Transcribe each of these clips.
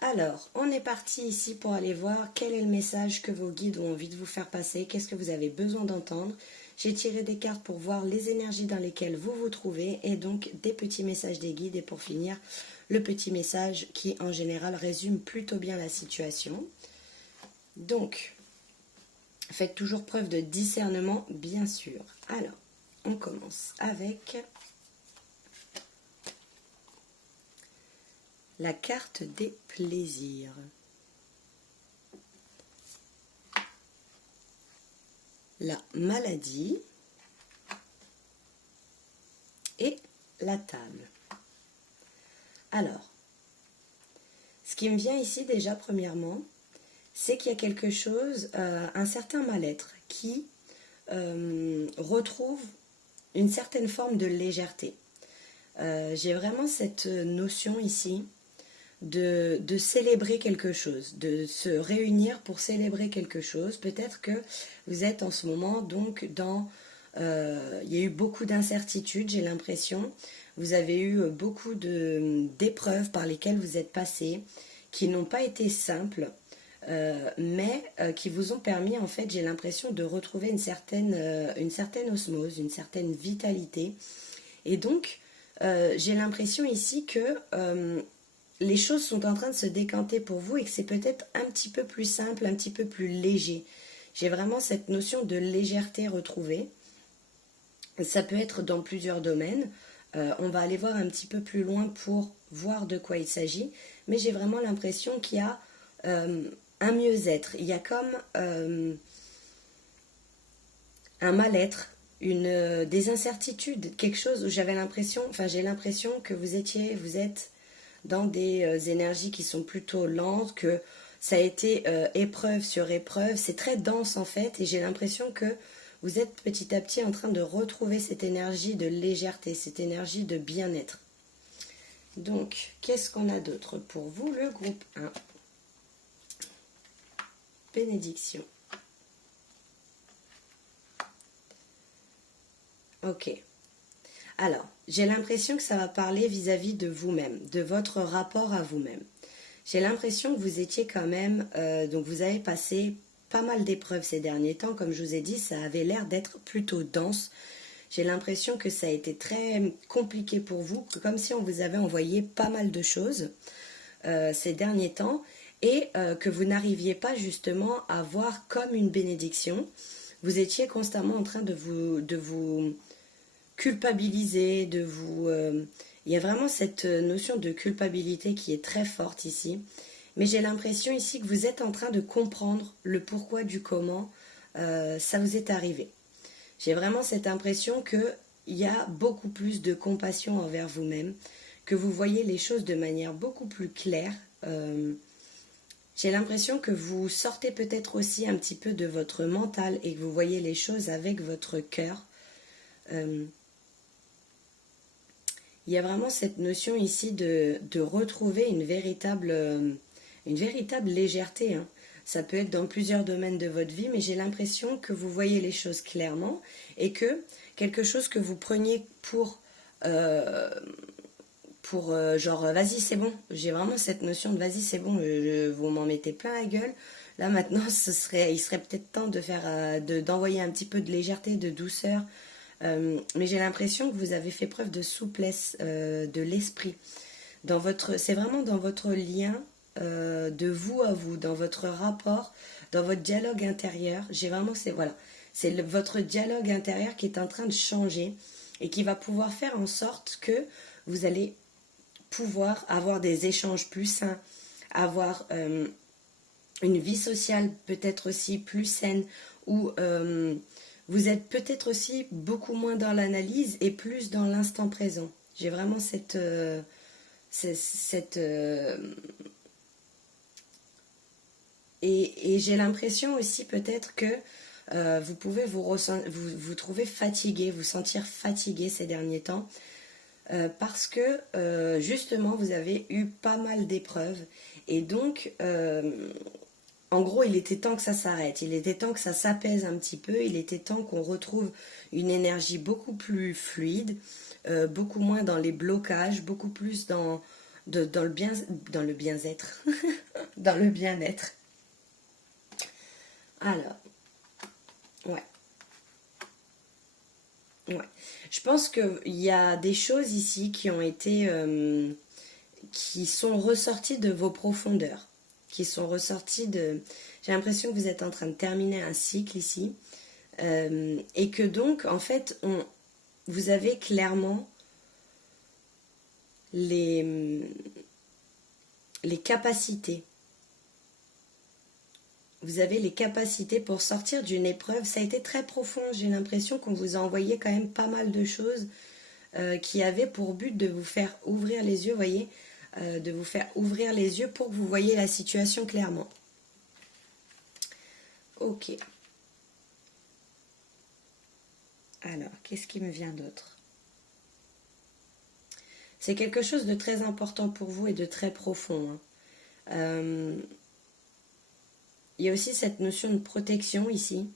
Alors, on est parti ici pour aller voir quel est le message que vos guides ont envie de vous faire passer, qu'est-ce que vous avez besoin d'entendre. J'ai tiré des cartes pour voir les énergies dans lesquelles vous vous trouvez et donc des petits messages des guides. Et pour finir, le petit message qui en général résume plutôt bien la situation. Donc, faites toujours preuve de discernement, bien sûr. Alors, on commence avec la carte des plaisirs. La maladie et la table. Alors, ce qui me vient ici déjà premièrement, c'est qu'il y a quelque chose, un certain mal-être qui retrouve une certaine forme de légèreté. J'ai vraiment cette notion ici de célébrer quelque chose, de se réunir pour célébrer quelque chose. Peut-être que vous êtes en ce moment donc dans... il y a eu beaucoup d'incertitudes, j'ai l'impression. Vous avez eu beaucoup d'épreuves par lesquelles vous êtes passés, qui n'ont pas été simples, mais qui vous ont permis, en fait, j'ai l'impression de retrouver une certaine osmose, une certaine vitalité. Et donc, j'ai l'impression ici que les choses sont en train de se décanter pour vous et que c'est peut-être un petit peu plus simple, un petit peu plus léger. J'ai vraiment cette notion de légèreté retrouvée. Ça peut être dans plusieurs domaines. On va aller voir un petit peu plus loin pour voir de quoi il s'agit. Mais j'ai vraiment l'impression qu'il y a un mieux-être. Il y a comme un mal-être, des incertitudes, quelque chose où j'avais l'impression, j'ai l'impression que vous êtes dans des énergies qui sont plutôt lentes, que ça a été épreuve sur épreuve, c'est très dense en fait, et j'ai l'impression que vous êtes petit à petit en train de retrouver cette énergie de légèreté, cette énergie de bien-être. Donc, qu'est-ce qu'on a d'autre pour vous, le groupe 1? Bénédiction. Ok. Alors, j'ai l'impression que ça va parler vis-à-vis de vous-même, de votre rapport à vous-même. J'ai l'impression que vous étiez quand même, donc vous avez passé pas mal d'épreuves ces derniers temps. Comme je vous ai dit, ça avait l'air d'être plutôt dense. J'ai l'impression que ça a été très compliqué pour vous, comme si on vous avait envoyé pas mal de choses ces derniers temps et que vous n'arriviez pas justement à voir comme une bénédiction. Vous étiez constamment en train de vous culpabiliser, il y a vraiment cette notion de culpabilité qui est très forte ici. Mais j'ai l'impression ici que vous êtes en train de comprendre le pourquoi du comment ça vous est arrivé. J'ai vraiment cette impression qu'il y a beaucoup plus de compassion envers vous-même, que vous voyez les choses de manière beaucoup plus claire. J'ai l'impression que vous sortez peut-être aussi un petit peu de votre mental et que vous voyez les choses avec votre cœur. Il y a vraiment cette notion ici de retrouver une véritable légèreté. Hein. Ça peut être dans plusieurs domaines de votre vie, mais j'ai l'impression que vous voyez les choses clairement et que quelque chose que vous preniez pour genre vas-y c'est bon, j'ai vraiment cette notion de vas-y c'est bon, vous m'en mettez plein la gueule. Là maintenant il serait peut-être temps de d'envoyer un petit peu de légèreté, de douceur. Mais j'ai l'impression que vous avez fait preuve de souplesse de l'esprit. C'est vraiment dans votre lien de vous à vous, dans votre rapport, dans votre dialogue intérieur. J'ai vraiment, c'est votre dialogue intérieur qui est en train de changer et qui va pouvoir faire en sorte que vous allez pouvoir avoir des échanges plus sains, avoir une vie sociale peut-être aussi plus saine, où vous êtes peut-être aussi beaucoup moins dans l'analyse et plus dans l'instant présent. J'ai vraiment et j'ai l'impression aussi peut-être que vous pouvez vous trouver fatigué, vous sentir fatigué ces derniers temps, parce que justement vous avez eu pas mal d'épreuves et donc en gros, il était temps que ça s'arrête, il était temps que ça s'apaise un petit peu, il était temps qu'on retrouve une énergie beaucoup plus fluide, beaucoup moins dans les blocages, beaucoup plus dans dans le bien-être. Dans le bien-être. Alors, ouais. Ouais. Je pense qu'il y a des choses ici qui ont été, qui sont ressorties de vos profondeurs, qui sont ressorties de... J'ai l'impression que vous êtes en train de terminer un cycle ici, et que donc, en fait, vous avez clairement les capacités. Vous avez les capacités pour sortir d'une épreuve. Ça a été très profond. J'ai l'impression qu'on vous a envoyé quand même pas mal de choses qui avaient pour but de vous faire ouvrir les yeux, voyez, de vous faire ouvrir les yeux pour que vous voyez la situation clairement. Ok. Alors, qu'est-ce qui me vient d'autre? C'est quelque chose de très important pour vous et de très profond. Hein. Il y a aussi cette notion de protection ici.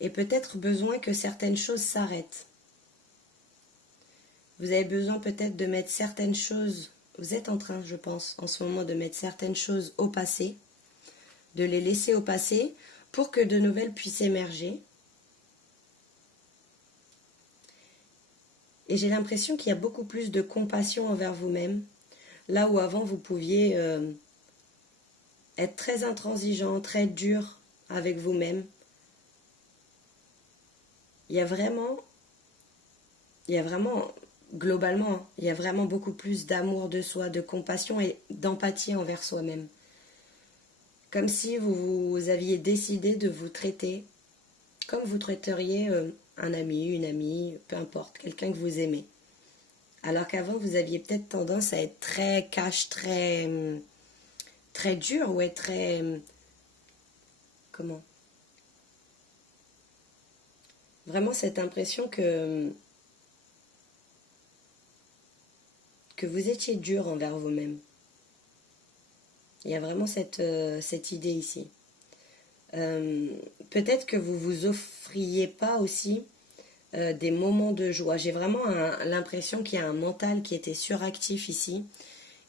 Et peut-être besoin que certaines choses s'arrêtent. Vous avez besoin peut-être de mettre certaines choses, vous êtes en train, je pense, en ce moment de mettre certaines choses au passé, de les laisser au passé pour que de nouvelles puissent émerger. Et j'ai l'impression qu'il y a beaucoup plus de compassion envers vous-même, là où avant vous pouviez être très intransigeant, très dur avec vous-même. Il y a vraiment, globalement, il y a vraiment beaucoup plus d'amour de soi, de compassion et d'empathie envers soi-même. Comme si vous aviez décidé de vous traiter comme vous traiteriez un ami, une amie, peu importe, quelqu'un que vous aimez. Alors qu'avant, vous aviez peut-être tendance à être très cash, très dur, ou être très... comment? Vraiment cette impression que vous étiez dur envers vous-même. Il y a vraiment cette idée ici. Peut-être que vous vous offriez pas aussi des moments de joie. J'ai vraiment l'impression qu'il y a un mental qui était suractif ici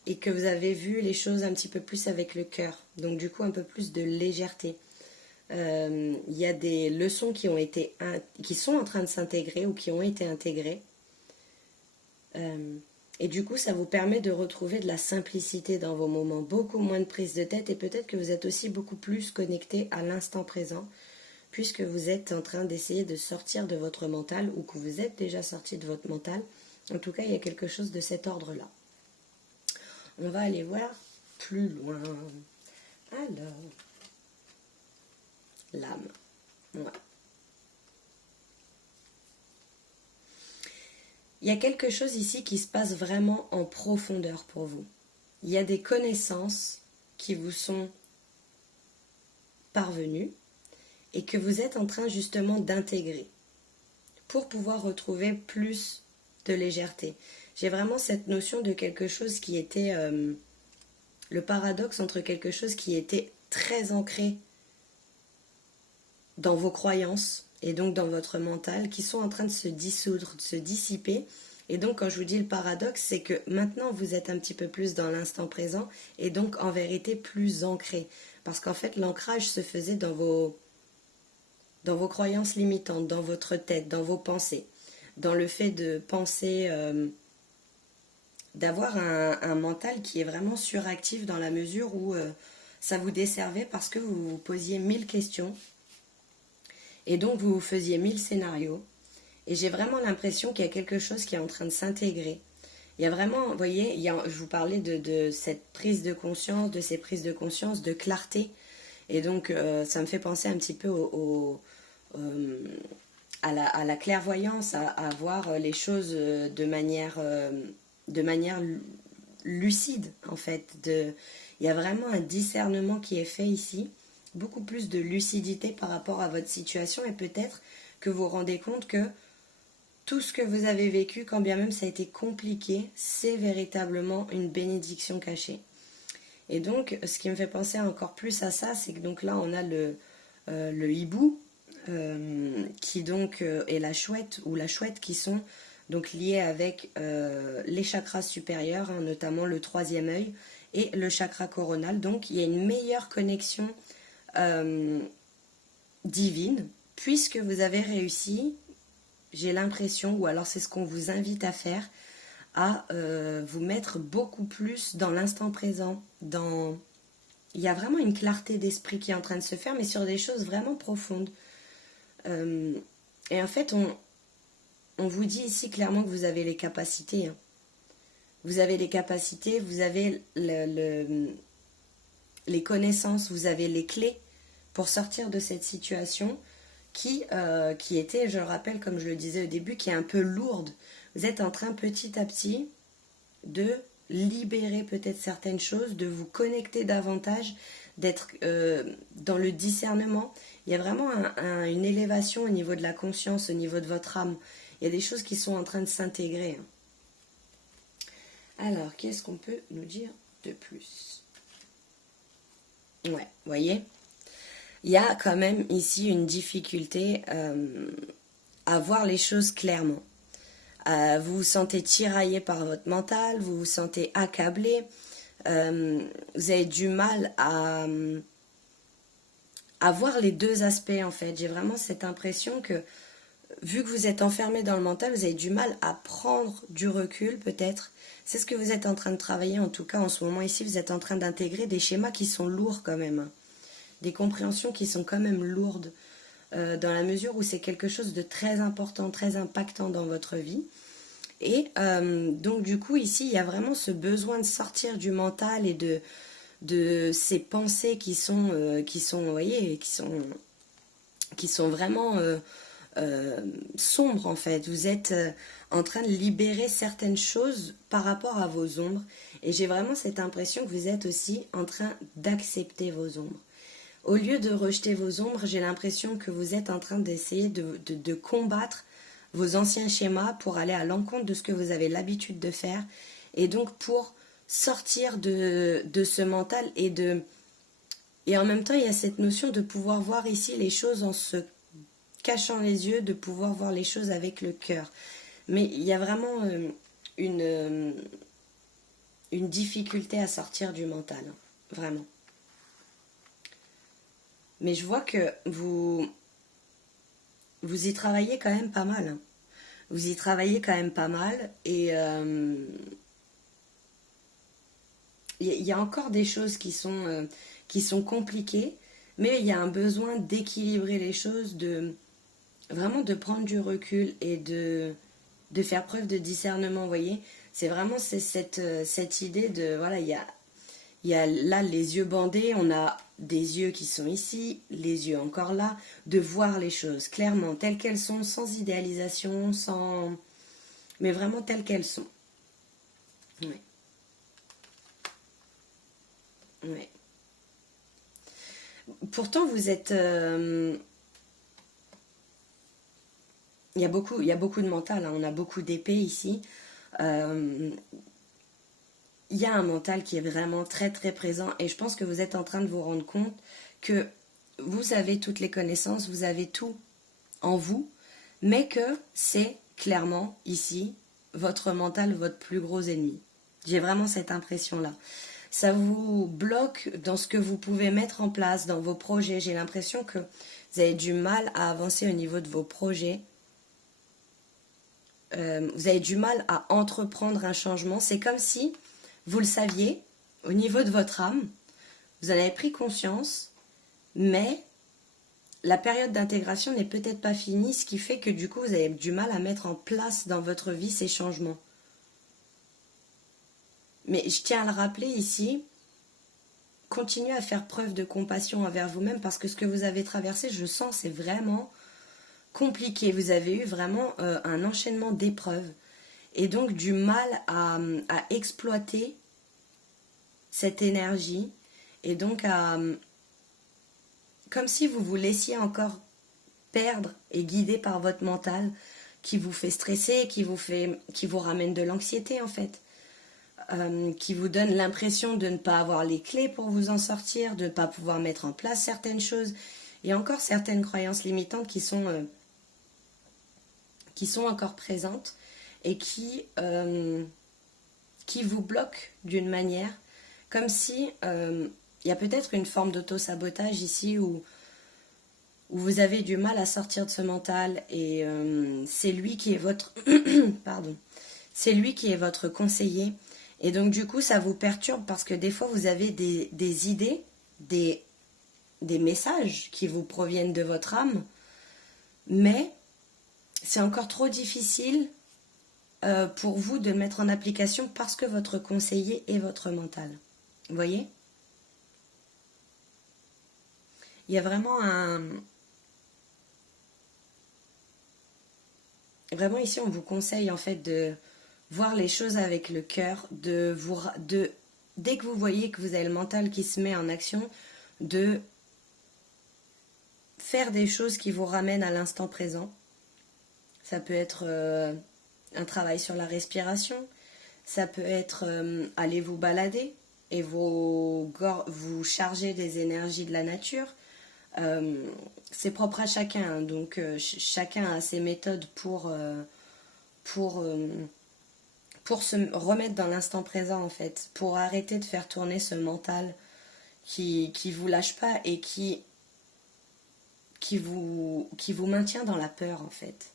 et que vous avez vu les choses un petit peu plus avec le cœur. Donc du coup un peu plus de légèreté. Il y a des leçons qui sont en train de s'intégrer ou qui ont été intégrées. Et du coup, ça vous permet de retrouver de la simplicité dans vos moments, beaucoup moins de prise de tête et peut-être que vous êtes aussi beaucoup plus connecté à l'instant présent puisque vous êtes en train d'essayer de sortir de votre mental ou que vous êtes déjà sorti de votre mental. En tout cas, il y a quelque chose de cet ordre-là. On va aller voir plus loin. Alors, l'âme. Ouais. Il y a quelque chose ici qui se passe vraiment en profondeur pour vous. Il y a des connaissances qui vous sont parvenues et que vous êtes en train justement d'intégrer pour pouvoir retrouver plus de légèreté. J'ai vraiment cette notion de quelque chose qui était le paradoxe entre quelque chose qui était très ancré dans vos croyances et donc dans votre mental, qui sont en train de se dissoudre, de se dissiper. Et donc quand je vous dis le paradoxe, c'est que maintenant vous êtes un petit peu plus dans l'instant présent et donc en vérité plus ancré. Parce qu'en fait l'ancrage se faisait dans vos croyances limitantes, dans votre tête, dans vos pensées, dans le fait de penser, d'avoir un mental qui est vraiment suractif dans la mesure où ça vous desservait parce que vous vous posiez 1000 questions et donc vous vous faisiez 1000 scénarios. Et j'ai vraiment l'impression qu'il y a quelque chose qui est en train de s'intégrer. Il y a vraiment, vous voyez, je vous parlais de cette prise de conscience, de ces prises de conscience, de clarté. Et donc ça me fait penser un petit peu à la clairvoyance, à voir les choses de manière lucide en fait. Il y a vraiment un discernement qui est fait ici, beaucoup plus de lucidité par rapport à votre situation et peut-être que vous vous rendez compte que tout ce que vous avez vécu, quand bien même ça a été compliqué, c'est véritablement une bénédiction cachée. Et donc ce qui me fait penser encore plus à ça, c'est que donc là on a le hibou qui donc est la chouette ou la chouette qui sont donc lié avec les chakras supérieurs, hein, notamment le troisième œil et le chakra coronal. Donc il y a une meilleure connexion divine, puisque vous avez réussi, j'ai l'impression, ou alors c'est ce qu'on vous invite à faire, à vous mettre beaucoup plus dans l'instant présent, dans... Il y a vraiment une clarté d'esprit qui est en train de se faire, mais sur des choses vraiment profondes. Et en fait, on vous dit ici clairement que vous avez les capacités. Hein. Vous avez les capacités, vous avez les connaissances, vous avez les clés pour sortir de cette situation qui était, je le rappelle, comme je le disais au début, qui est un peu lourde. Vous êtes en train petit à petit de libérer peut-être certaines choses, de vous connecter davantage, d'être dans le discernement. Il y a vraiment une élévation au niveau de la conscience, au niveau de votre âme. Il y a des choses qui sont en train de s'intégrer. Alors, qu'est-ce qu'on peut nous dire de plus? Ouais, vous voyez, il y a quand même ici une difficulté à voir les choses clairement. Vous vous sentez tiraillé par votre mental, vous vous sentez accablé, vous avez du mal à voir les deux aspects en fait. J'ai vraiment cette impression que, vu que vous êtes enfermé dans le mental, vous avez du mal à prendre du recul peut-être. C'est ce que vous êtes en train de travailler en tout cas en ce moment ici. Vous êtes en train d'intégrer des schémas qui sont lourds quand même. Des compréhensions qui sont quand même lourdes. Dans la mesure où c'est quelque chose de très important, très impactant dans votre vie. Et donc du coup ici, il y a vraiment ce besoin de sortir du mental et de ces pensées qui sont, vous voyez, qui sont vraiment sombres en fait. Vous êtes en train de libérer certaines choses par rapport à vos ombres. Et j'ai vraiment cette impression que vous êtes aussi en train d'accepter vos ombres. Au lieu de rejeter vos ombres, j'ai l'impression que vous êtes en train d'essayer de combattre vos anciens schémas pour aller à l'encontre de ce que vous avez l'habitude de faire. Et donc pour sortir de ce mental et en même temps, il y a cette notion de pouvoir voir ici les choses en se cachant les yeux, de pouvoir voir les choses avec le cœur. Mais il y a vraiment une difficulté à sortir du mental, vraiment. Mais je vois que vous y travaillez quand même pas mal. Hein. Vous y travaillez quand même pas mal. Et il y a encore des choses qui sont compliquées. Mais il y a un besoin d'équilibrer les choses, vraiment de prendre du recul et de faire preuve de discernement, vous voyez. C'est vraiment cette idée de, voilà, il y a là les yeux bandés, on a des yeux qui sont ici, les yeux encore là, de voir les choses clairement, telles qu'elles sont, sans idéalisation, mais vraiment telles qu'elles sont. Oui. Oui. Pourtant, vous êtes... il y a beaucoup de mental, hein, on a beaucoup d'épées ici. Il y a un mental qui est vraiment très très présent et je pense que vous êtes en train de vous rendre compte que vous avez toutes les connaissances, vous avez tout en vous, mais que c'est clairement ici votre mental, votre plus gros ennemi. J'ai vraiment cette impression-là. Ça vous bloque dans ce que vous pouvez mettre en place, dans vos projets. J'ai l'impression que vous avez du mal à avancer au niveau de vos projets. Vous avez du mal à entreprendre un changement. C'est comme si vous le saviez, au niveau de votre âme, vous en avez pris conscience, mais la période d'intégration n'est peut-être pas finie, ce qui fait que du coup, vous avez du mal à mettre en place dans votre vie ces changements. Mais je tiens à le rappeler ici, continuez à faire preuve de compassion envers vous-même, parce que ce que vous avez traversé, je sens, c'est vraiment compliqué. Vous avez eu vraiment un enchaînement d'épreuves. Et donc du mal à exploiter cette énergie et donc comme si vous vous laissiez encore perdre et guider par votre mental qui vous fait stresser, qui vous ramène de l'anxiété en fait, qui vous donne l'impression de ne pas avoir les clés pour vous en sortir, de ne pas pouvoir mettre en place certaines choses et encore certaines croyances limitantes qui sont encore présentes. et qui vous bloque d'une manière, comme si il y a peut-être une forme d'auto-sabotage ici où vous avez du mal à sortir de ce mental et c'est lui qui est votre pardon, c'est lui qui est votre conseiller et donc du coup ça vous perturbe parce que des fois vous avez des idées, des messages qui vous proviennent de votre âme, mais c'est encore trop difficile pour vous de mettre en application parce que votre conseiller est votre mental. Vous voyez? Il y a vraiment Vraiment ici on vous conseille en fait de voir les choses avec le cœur, dès que vous voyez que vous avez le mental qui se met en action, de faire des choses qui vous ramènent à l'instant présent. Ça peut être un travail sur la respiration, ça peut être aller vous balader et vous charger des énergies de la nature. C'est propre à chacun, hein, donc chacun a ses méthodes pour se remettre dans l'instant présent en fait, pour arrêter de faire tourner ce mental qui vous lâche pas et qui vous maintient dans la peur en fait,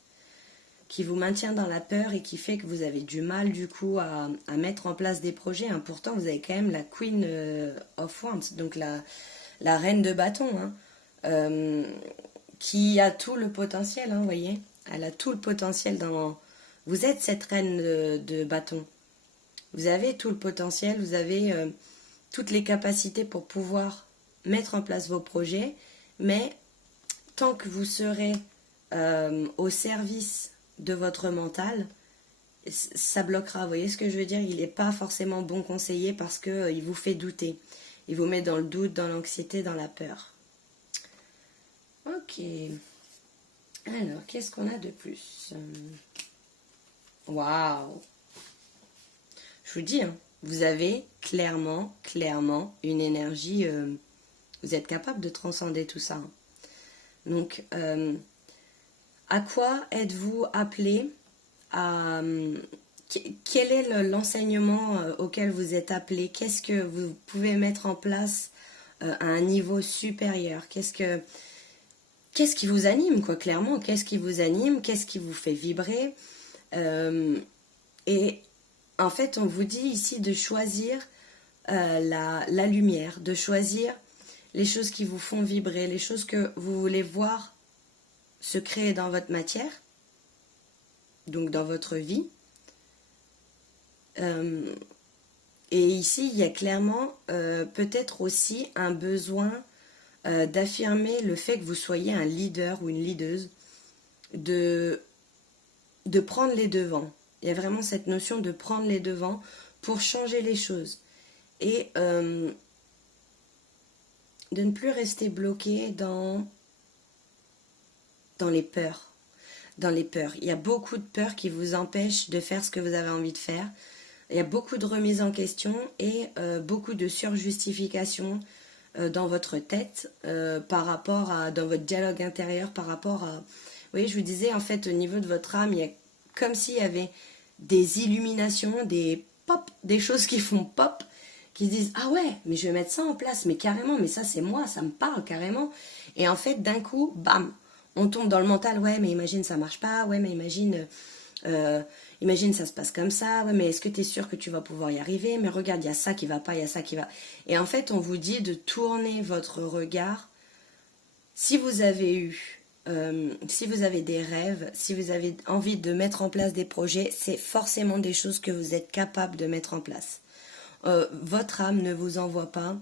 qui vous maintient dans la peur et qui fait que vous avez du mal du coup à mettre en place des projets, hein. Pourtant vous avez quand même la Queen of Wands, donc la reine de bâton, hein, qui a tout le potentiel, hein, vous voyez, elle a tout le potentiel dans... Vous êtes cette reine de bâton, vous avez tout le potentiel, vous avez toutes les capacités pour pouvoir mettre en place vos projets, mais tant que vous serez au service de votre mental, ça bloquera. Vous voyez ce que je veux dire? Il n'est pas forcément bon conseiller parce qu'il vous fait douter. Il vous met dans le doute, dans l'anxiété, dans la peur. Ok. Alors, qu'est-ce qu'on a de plus? Waouh! Je vous dis, hein, vous avez clairement une énergie... vous êtes capable de transcender tout ça. Hein. Donc, à quoi êtes-vous appelé à... Quel est l'enseignement auquel vous êtes appelé? Qu'est-ce que vous pouvez mettre en place à un niveau supérieur? Qu'est-ce qui vous anime, quoi, clairement? Qu'est-ce qui vous anime? Qu'est-ce qui vous fait vibrer? Et en fait, on vous dit ici de choisir la lumière, de choisir les choses qui vous font vibrer, les choses que vous voulez voir se créer dans votre matière, donc dans votre vie. Et ici, il y a clairement peut-être aussi un besoin d'affirmer le fait que vous soyez un leader ou une leaduse, de prendre les devants. Il y a vraiment cette notion de prendre les devants pour changer les choses. Et de ne plus rester bloqué dans les peurs. Dans les peurs. Il y a beaucoup de peurs qui vous empêchent de faire ce que vous avez envie de faire. Il y a beaucoup de remises en question et beaucoup de surjustification dans votre tête par rapport à, dans votre dialogue intérieur, par rapport à... Vous voyez, je vous disais, en fait, au niveau de votre âme, il y a comme s'il y avait des illuminations, des pop, des choses qui font pop, qui se disent « Ah ouais, mais je vais mettre ça en place, mais carrément, mais ça c'est moi, ça me parle carrément. » Et en fait, d'un coup, bam, on tombe dans le mental « Ouais, mais imagine ça marche pas, ouais, mais imagine ça se passe comme ça, ouais, mais est-ce que tu es sûr que tu vas pouvoir y arriver? Mais regarde, il y a ça qui va pas, il y a ça qui va... » Et en fait, on vous dit de tourner votre regard. Si vous avez si vous avez des rêves, si vous avez envie de mettre en place des projets, c'est forcément des choses que vous êtes capable de mettre en place. Votre âme ne vous envoie pas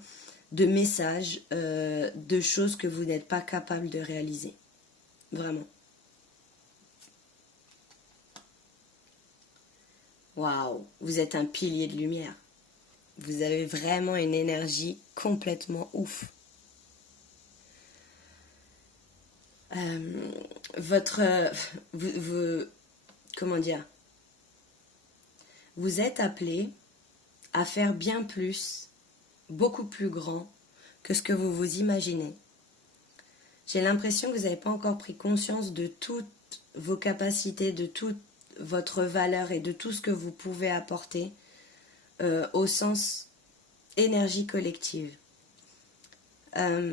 de messages, de choses que vous n'êtes pas capable de réaliser. Vraiment. Waouh, vous êtes un pilier de lumière. Vous avez vraiment une énergie complètement ouf. Comment dire? Vous êtes appelé à faire bien plus, beaucoup plus grand que ce que vous vous imaginez. J'ai l'impression que vous n'avez pas encore pris conscience de toutes vos capacités, de toute votre valeur et de tout ce que vous pouvez apporter au sens énergie collective. En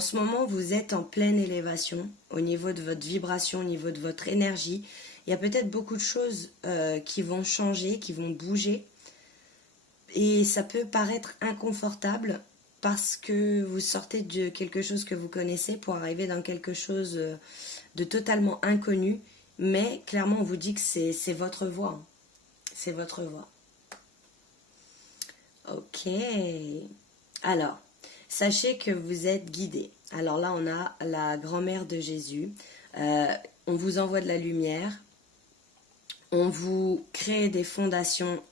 ce moment, vous êtes en pleine élévation au niveau de votre vibration, au niveau de votre énergie. Il y a peut-être beaucoup de choses qui vont changer, qui vont bouger. Et ça peut paraître inconfortable parce que vous sortez de quelque chose que vous connaissez pour arriver dans quelque chose de totalement inconnu. Mais clairement, on vous dit que c'est votre voie. C'est votre voie. Ok. Alors, sachez que vous êtes guidé. Alors là, on a la grand-mère de Jésus. On vous envoie de la lumière. On vous crée des fondations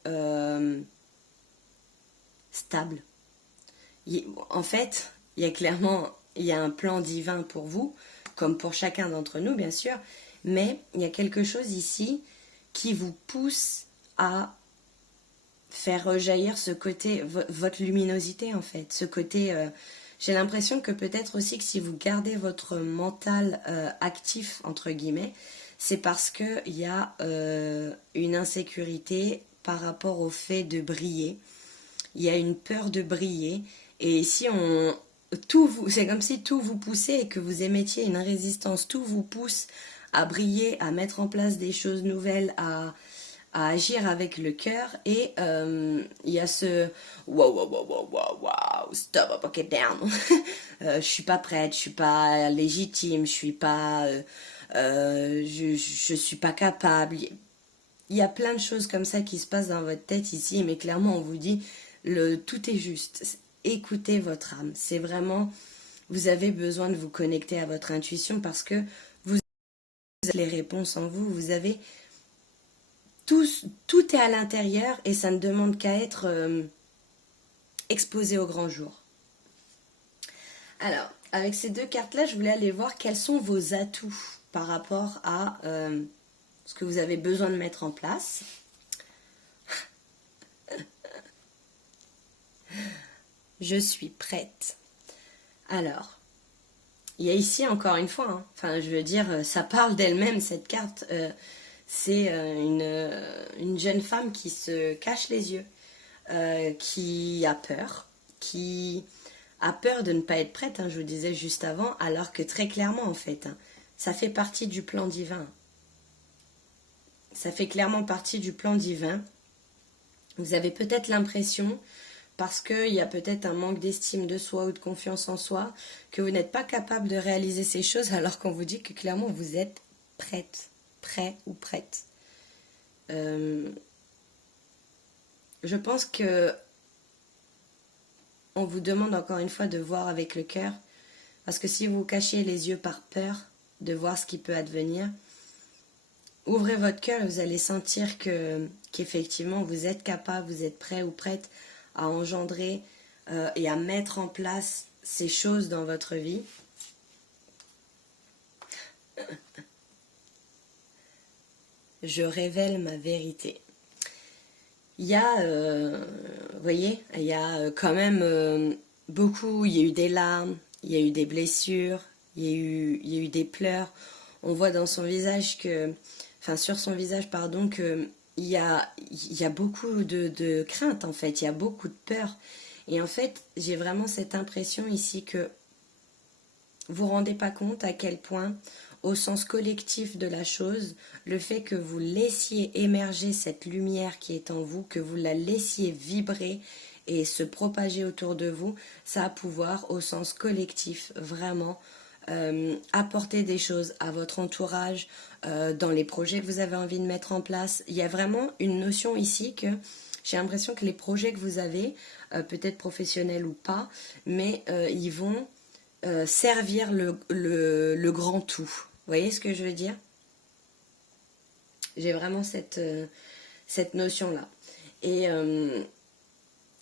stables. En fait, il y a un plan divin pour vous, comme pour chacun d'entre nous, bien sûr. Mais il y a quelque chose ici qui vous pousse à faire rejaillir ce côté, votre luminosité en fait, ce côté, j'ai l'impression que peut-être aussi que si vous gardez votre mental actif, entre guillemets, c'est parce qu'il y a une insécurité par rapport au fait de briller, il y a une peur de briller, et ici c'est comme si tout vous poussait et que vous émettiez une résistance, tout vous pousse à briller, à mettre en place des choses nouvelles, à agir avec le cœur. Et il y a ce wow, stop, up, get down. Je suis pas prête, je suis pas légitime, je suis pas je suis pas capable. Il y a plein de choses comme ça qui se passent dans votre tête ici, mais clairement on vous dit tout est juste. Écoutez votre âme. C'est vraiment, vous avez besoin de vous connecter à votre intuition parce que vous avez les réponses en vous. Vous avez tout est à l'intérieur et ça ne demande qu'à être exposé au grand jour. Alors, avec ces deux cartes-là, je voulais aller voir quels sont vos atouts par rapport à ce que vous avez besoin de mettre en place. Je suis prête. Alors, il y a ici encore une fois, enfin je veux dire, ça parle d'elle-même cette carte. C'est une jeune femme qui se cache les yeux, qui a peur, qui a peur de ne pas être prête, je vous disais juste avant, alors que très clairement en fait, ça fait partie du plan divin. Ça fait clairement partie du plan divin. Vous avez peut-être l'impression, parce qu'il y a peut-être un manque d'estime de soi ou de confiance en soi, que vous n'êtes pas capable de réaliser ces choses alors qu'on vous dit que clairement vous êtes prête, prêt ou prête. Je pense que on vous demande encore une fois de voir avec le cœur, parce que si vous cachez les yeux par peur de voir ce qui peut advenir, ouvrez votre cœur et vous allez sentir qu'effectivement vous êtes capable, vous êtes prêt ou prête à engendrer et à mettre en place ces choses dans votre vie. Je révèle ma vérité. Il y a, vous voyez, il y a quand même beaucoup, il y a eu des larmes, il y a eu des blessures, il y a eu des pleurs. On voit dans son visage sur son visage, pardon, que il y a beaucoup de crainte en fait, il y a beaucoup de peur. Et en fait, j'ai vraiment cette impression ici que vous ne vous rendez pas compte à quel point, au sens collectif de la chose, le fait que vous laissiez émerger cette lumière qui est en vous, que vous la laissiez vibrer et se propager autour de vous, ça a pouvoir, au sens collectif, vraiment apporter des choses à votre entourage, dans les projets que vous avez envie de mettre en place. Il y a vraiment une notion ici que j'ai l'impression que les projets que vous avez, peut-être professionnels ou pas, mais ils vont servir le grand tout. Vous voyez ce que je veux dire? J'ai vraiment cette notion-là. Et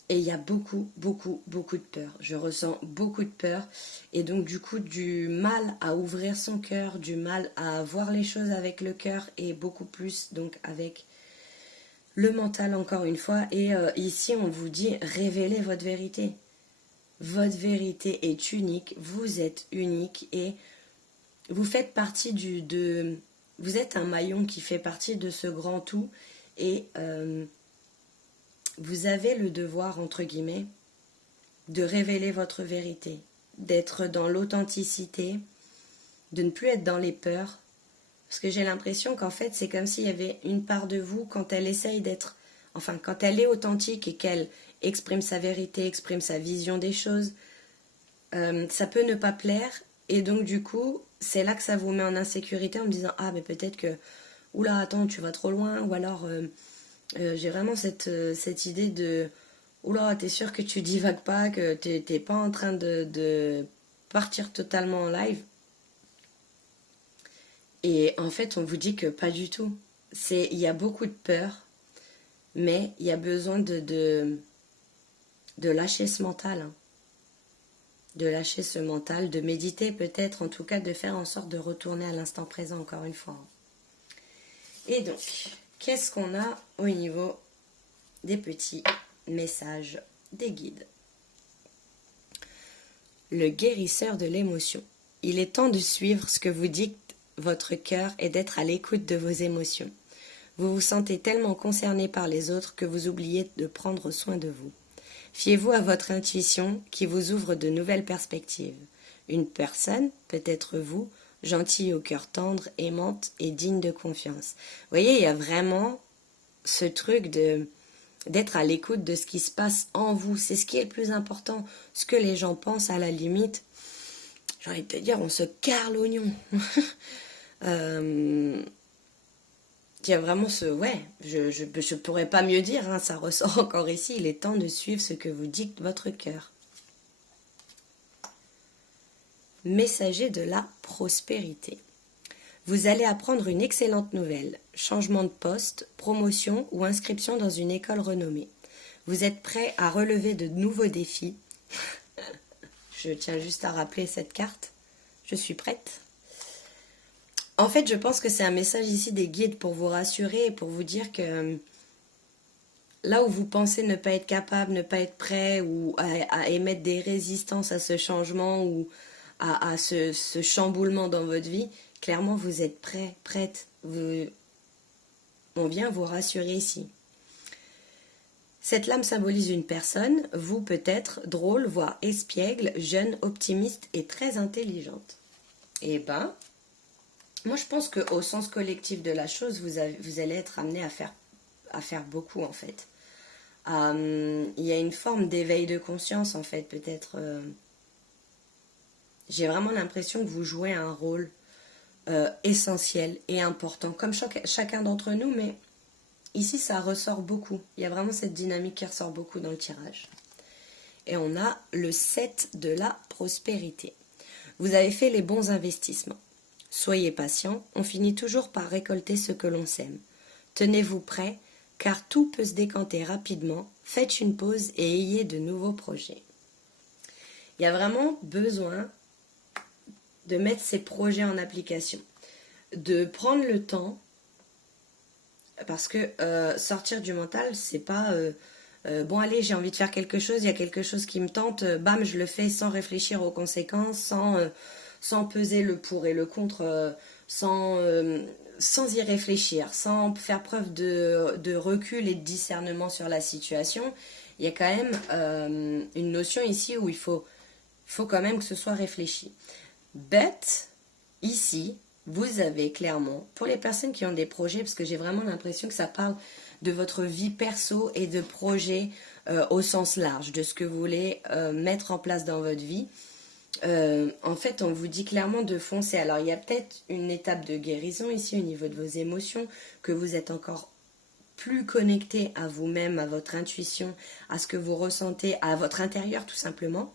il y a beaucoup de peur. Je ressens beaucoup de peur. Et donc du coup, du mal à ouvrir son cœur, du mal à voir les choses avec le cœur et beaucoup plus donc avec le mental encore une fois. Et ici, on vous dit, révélez votre vérité. Votre vérité est unique, vous êtes unique et vous faites partie vous êtes un maillon qui fait partie de ce grand tout et vous avez le devoir, entre guillemets, de révéler votre vérité, d'être dans l'authenticité, de ne plus être dans les peurs. Parce que j'ai l'impression qu'en fait, c'est comme s'il y avait une part de vous, quand elle essaye d'être, enfin, quand elle est authentique et qu'elle exprime sa vérité, exprime sa vision des choses, ça peut ne pas plaire. Et donc, du coup, c'est là que ça vous met en insécurité en me disant, ah, mais peut-être que, oula, attends, tu vas trop loin. Ou alors, j'ai vraiment cette idée de, oula, t'es sûr que tu divagues pas, que t'es pas en train de partir totalement en live. Et en fait, on vous dit que pas du tout. Il y a beaucoup de peur, mais il y a besoin de lâcher ce mental. Hein. De lâcher ce mental, de méditer peut-être, en tout cas de faire en sorte de retourner à l'instant présent encore une fois. Et donc, qu'est-ce qu'on a au niveau des petits messages des guides? Le guérisseur de l'émotion. Il est temps de suivre ce que vous dicte votre cœur et d'être à l'écoute de vos émotions. Vous vous sentez tellement concerné par les autres que vous oubliez de prendre soin de vous. Fiez-vous à votre intuition qui vous ouvre de nouvelles perspectives. Une personne, peut-être vous, gentille au cœur tendre, aimante et digne de confiance. Vous voyez, il y a vraiment ce truc d'être à l'écoute de ce qui se passe en vous. C'est ce qui est le plus important. Ce que les gens pensent, à la limite, j'ai envie de te dire, on se carre l'oignon. Il y a vraiment ce... Ouais, je pourrais pas mieux dire, hein, ça ressort encore ici. Il est temps de suivre ce que vous dicte votre cœur. Messager de la prospérité. Vous allez apprendre une excellente nouvelle. Changement de poste, promotion ou inscription dans une école renommée. Vous êtes prêt à relever de nouveaux défis. Je tiens juste à rappeler cette carte. Je suis prête. En fait, je pense que c'est un message ici des guides pour vous rassurer et pour vous dire que là où vous pensez ne pas être capable, ne pas être prêt ou à émettre des résistances à ce changement ou à ce chamboulement dans votre vie, clairement vous êtes prêt, prête. On vient vous rassurer ici. Cette lame symbolise une personne, vous peut-être, drôle, voire espiègle, jeune, optimiste et très intelligente. Eh ben, moi je pense qu'au sens collectif de la chose, vous allez être amené à faire beaucoup en fait. Il y a une forme d'éveil de conscience en fait, peut-être. J'ai vraiment l'impression que vous jouez un rôle essentiel et important, comme chacun d'entre nous, mais ici ça ressort beaucoup. Il y a vraiment cette dynamique qui ressort beaucoup dans le tirage. Et on a le 7 de la prospérité. Vous avez fait les bons investissements. Soyez patient, on finit toujours par récolter ce que l'on sème. Tenez-vous prêt, car tout peut se décanter rapidement. Faites une pause et ayez de nouveaux projets. Il y a vraiment besoin de mettre ces projets en application, de prendre le temps, parce que sortir du mental, c'est pas bon allez, j'ai envie de faire quelque chose, il y a quelque chose qui me tente, bam, je le fais sans réfléchir aux conséquences, sans peser le pour et le contre, sans y réfléchir, sans faire preuve de recul et de discernement sur la situation. Il y a quand même une notion ici où il faut quand même que ce soit réfléchi. But, ici, vous avez clairement, pour les personnes qui ont des projets, parce que j'ai vraiment l'impression que ça parle de votre vie perso et de projets au sens large, de ce que vous voulez mettre en place dans votre vie. En fait, on vous dit clairement de foncer. Alors, il y a peut-être une étape de guérison ici au niveau de vos émotions, que vous êtes encore plus connecté à vous-même, à votre intuition, à ce que vous ressentez, à votre intérieur tout simplement.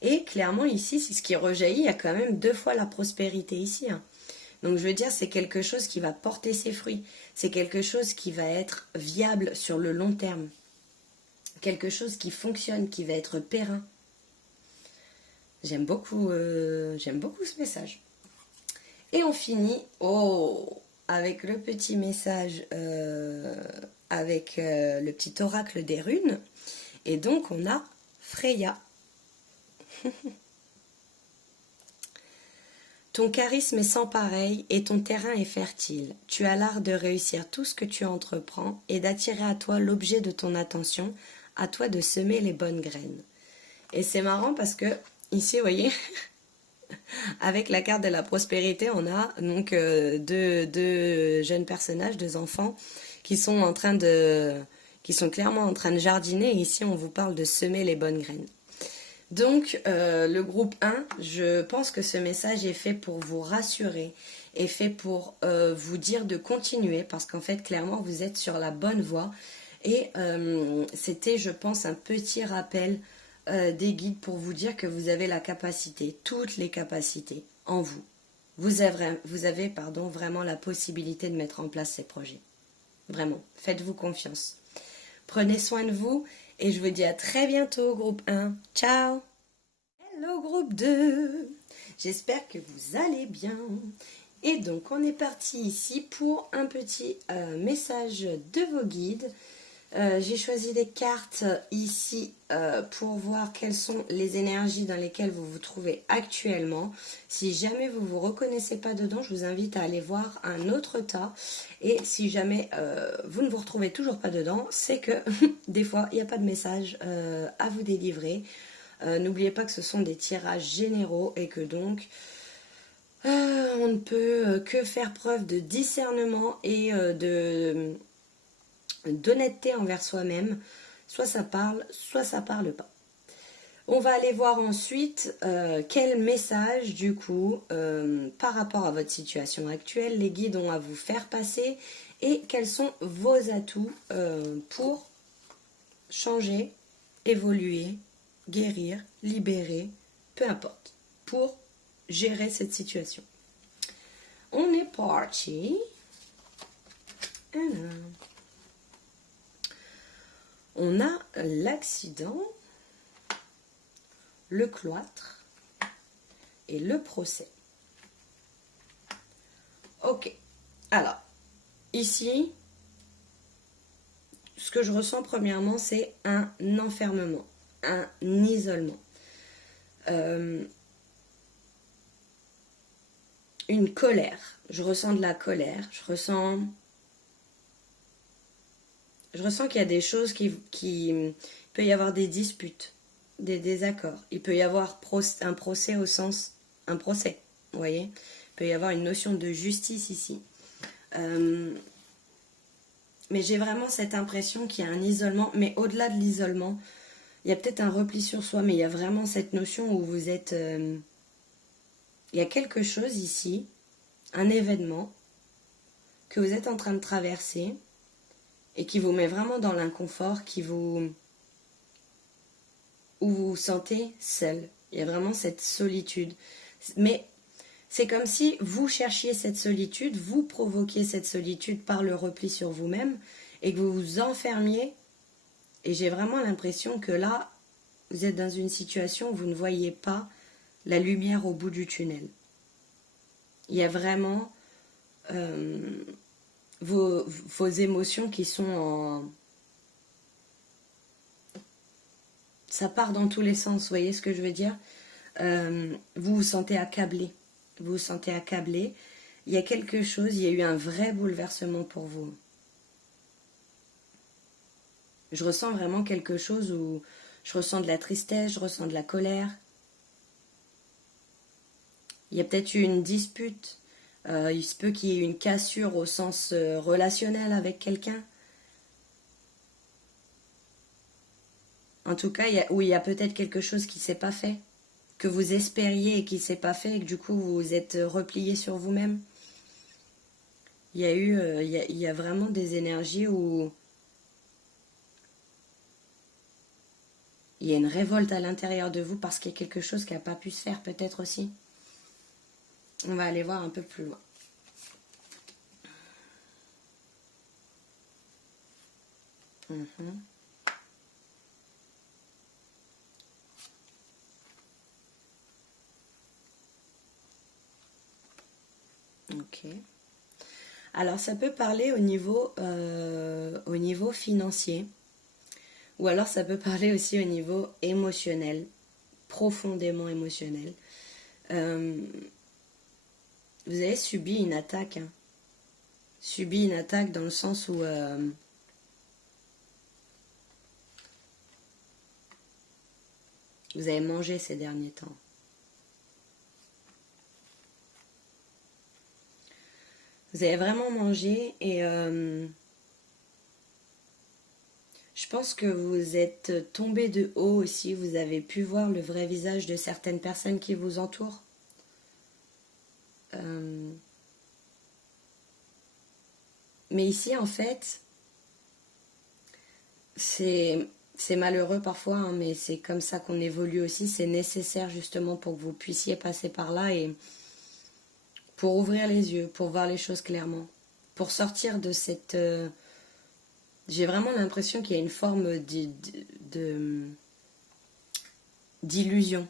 Et clairement ici, c'est ce qui rejaillit, il y a quand même 2 fois la prospérité ici. Hein. Donc je veux dire, c'est quelque chose qui va porter ses fruits. C'est quelque chose qui va être viable sur le long terme. Quelque chose qui fonctionne, qui va être périn. J'aime beaucoup ce message. Et on finit avec le petit message, avec le petit oracle des runes. Et donc on a Ton charisme est sans pareil et ton terrain est fertile. Tu as l'art de réussir tout ce que tu entreprends et d'attirer à toi l'objet de ton attention, à toi de semer les bonnes graines. Et c'est marrant parce que ici, vous voyez, avec la carte de la prospérité, on a donc deux jeunes personnages, deux enfants qui sont qui sont clairement en train de jardiner. Et ici, on vous parle de semer les bonnes graines. Donc, le groupe 1, je pense que ce message est fait pour vous rassurer, est fait pour vous dire de continuer, parce qu'en fait, clairement, vous êtes sur la bonne voie. Et c'était, je pense, un petit rappel des guides pour vous dire que vous avez la capacité, toutes les capacités en vous. Vous avez vraiment la possibilité de mettre en place ces projets. Vraiment, faites-vous confiance. Prenez soin de vous et je vous dis à très bientôt, groupe 1. Ciao! Hello, groupe 2! J'espère que vous allez bien. Et donc, on est parti ici pour un petit message de vos guides. J'ai choisi des cartes ici pour voir quelles sont les énergies dans lesquelles vous vous trouvez actuellement. Si jamais vous ne vous reconnaissez pas dedans, je vous invite à aller voir un autre tas. Et si jamais vous ne vous retrouvez toujours pas dedans, c'est que des fois, il n'y a pas de message à vous délivrer. N'oubliez pas que ce sont des tirages généraux et que donc on ne peut que faire preuve de discernement et d'honnêteté envers soi-même. Soit ça parle, soit ça parle pas. On va aller voir ensuite quel message du coup par rapport à votre situation actuelle les guides ont à vous faire passer et quels sont vos atouts pour changer, évoluer, guérir, libérer, peu importe, pour gérer cette situation. On est parti. Alors, on a l'accident, le cloître et le procès. Ok, alors, ici, ce que je ressens premièrement, c'est un enfermement, un isolement. Une colère, je ressens de la colère, je ressens qu'il y a des choses il peut y avoir des disputes, des désaccords. Il peut y avoir un procès au sens, un procès, vous voyez. Il peut y avoir une notion de justice ici. Mais j'ai vraiment cette impression qu'il y a un isolement, mais au-delà de l'isolement, il y a peut-être un repli sur soi, mais il y a vraiment cette notion où vous êtes... il y a quelque chose ici, un événement que vous êtes en train de traverser et qui vous met vraiment dans l'inconfort, où vous vous sentez seul. Il y a vraiment cette solitude. Mais c'est comme si vous cherchiez cette solitude, vous provoquiez cette solitude par le repli sur vous-même et que vous vous enfermiez. Et j'ai vraiment l'impression que là, vous êtes dans une situation où vous ne voyez pas la lumière au bout du tunnel. Il y a vraiment vos émotions qui sont en... Ça part dans tous les sens, vous voyez ce que je veux dire? Vous vous sentez accablé. Vous vous sentez accablé. Il y a quelque chose, il y a eu un vrai bouleversement pour vous. Je ressens vraiment quelque chose où je ressens de la tristesse, je ressens de la colère. Il y a peut-être eu une dispute. Il se peut qu'il y ait eu une cassure au sens relationnel avec quelqu'un. En tout cas, il y a peut-être quelque chose qui ne s'est pas fait, que vous espériez et qui ne s'est pas fait, et que du coup vous vous êtes replié sur vous-même. Il y a vraiment des énergies où il y a une révolte à l'intérieur de vous parce qu'il y a quelque chose qui n'a pas pu se faire peut-être aussi. On va aller voir un peu plus loin. Ok. Alors ça peut parler au niveau financier, ou alors ça peut parler aussi au niveau émotionnel, profondément émotionnel. vous avez subi une attaque. Hein. Subi une attaque dans le sens où vous avez mangé ces derniers temps. Vous avez vraiment mangé et je pense que vous êtes tombé de haut aussi. Vous avez pu voir le vrai visage de certaines personnes qui vous entourent. Mais ici, en fait, c'est malheureux parfois, hein, mais c'est comme ça qu'on évolue aussi. C'est nécessaire justement pour que vous puissiez passer par là et pour ouvrir les yeux, pour voir les choses clairement, pour sortir de cette... j'ai vraiment l'impression qu'il y a une forme d'illusion.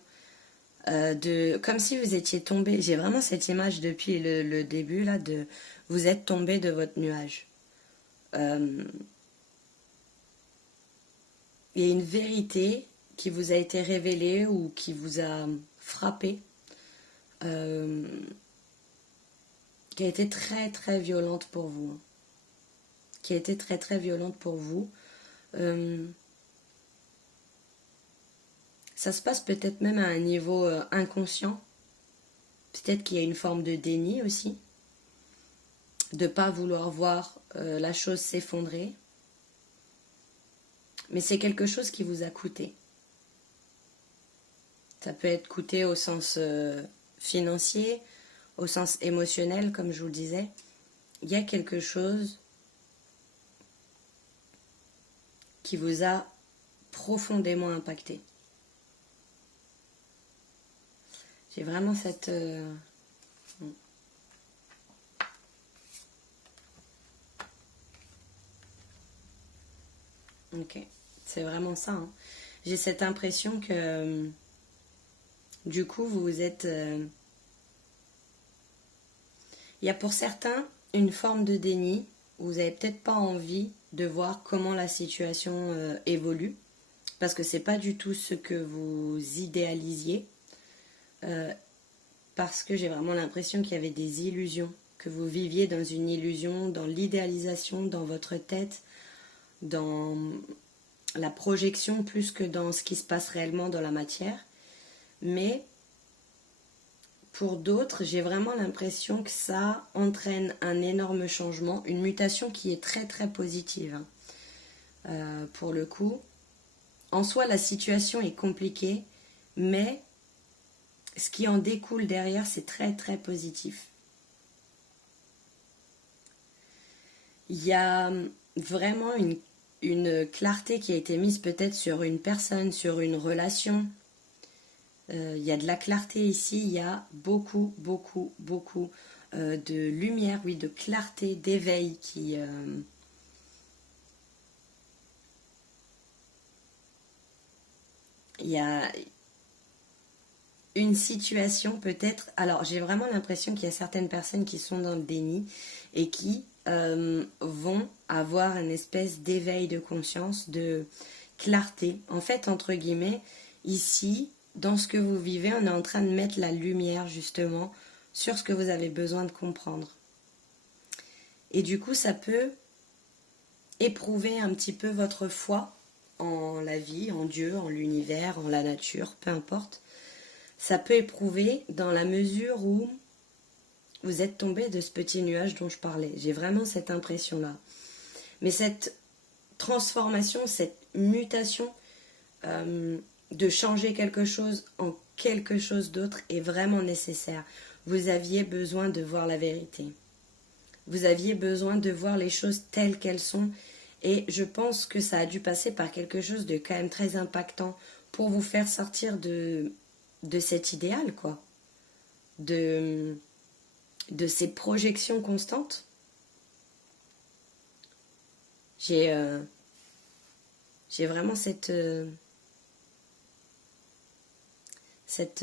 Comme si vous étiez tombé, j'ai vraiment cette image depuis le début là, de vous êtes tombé de votre nuage. Il y a une vérité qui vous a été révélée ou qui vous a frappé, qui a été très très violente pour vous. Hein. Qui a été très très violente pour vous. Ça se passe peut-être même à un niveau inconscient. Peut-être qu'il y a une forme de déni aussi. De ne pas vouloir voir la chose s'effondrer. Mais c'est quelque chose qui vous a coûté. Ça peut être coûté au sens financier, au sens émotionnel, comme je vous le disais. Il y a quelque chose qui vous a profondément impacté. J'ai vraiment cette... Ok, c'est vraiment ça. Hein. J'ai cette impression que du coup vous êtes... Il y a pour certains une forme de déni où vous n'avez peut-être pas envie de voir comment la situation évolue parce que c'est pas du tout ce que vous idéalisiez. Parce que j'ai vraiment l'impression qu'il y avait des illusions, que vous viviez dans une illusion, dans l'idéalisation, dans votre tête, dans la projection plus que dans ce qui se passe réellement dans la matière. Mais pour d'autres, j'ai vraiment l'impression que ça entraîne un énorme changement, une mutation qui est très très positive. Pour le coup, en soi, la situation est compliquée, mais ce qui en découle derrière, c'est très très positif. Il y a vraiment une clarté qui a été mise peut-être sur une personne, sur une relation. Il y a de la clarté ici, il y a beaucoup, beaucoup, beaucoup de lumière, oui, de clarté, d'éveil qui... il y a une situation peut-être... Alors j'ai vraiment l'impression qu'il y a certaines personnes qui sont dans le déni et qui vont avoir une espèce d'éveil de conscience, de clarté. En fait, entre guillemets, ici, dans ce que vous vivez, on est en train de mettre la lumière justement sur ce que vous avez besoin de comprendre. Et du coup, ça peut éprouver un petit peu votre foi en la vie, en Dieu, en l'univers, en la nature, peu importe. Ça peut éprouver dans la mesure où vous êtes tombé de ce petit nuage dont je parlais. J'ai vraiment cette impression-là. Mais cette transformation, cette mutation de changer quelque chose en quelque chose d'autre est vraiment nécessaire. Vous aviez besoin de voir la vérité. Vous aviez besoin de voir les choses telles qu'elles sont. Et je pense que ça a dû passer par quelque chose de quand même très impactant pour vous faire sortir de cet idéal, quoi. De ces projections constantes. J'ai vraiment cette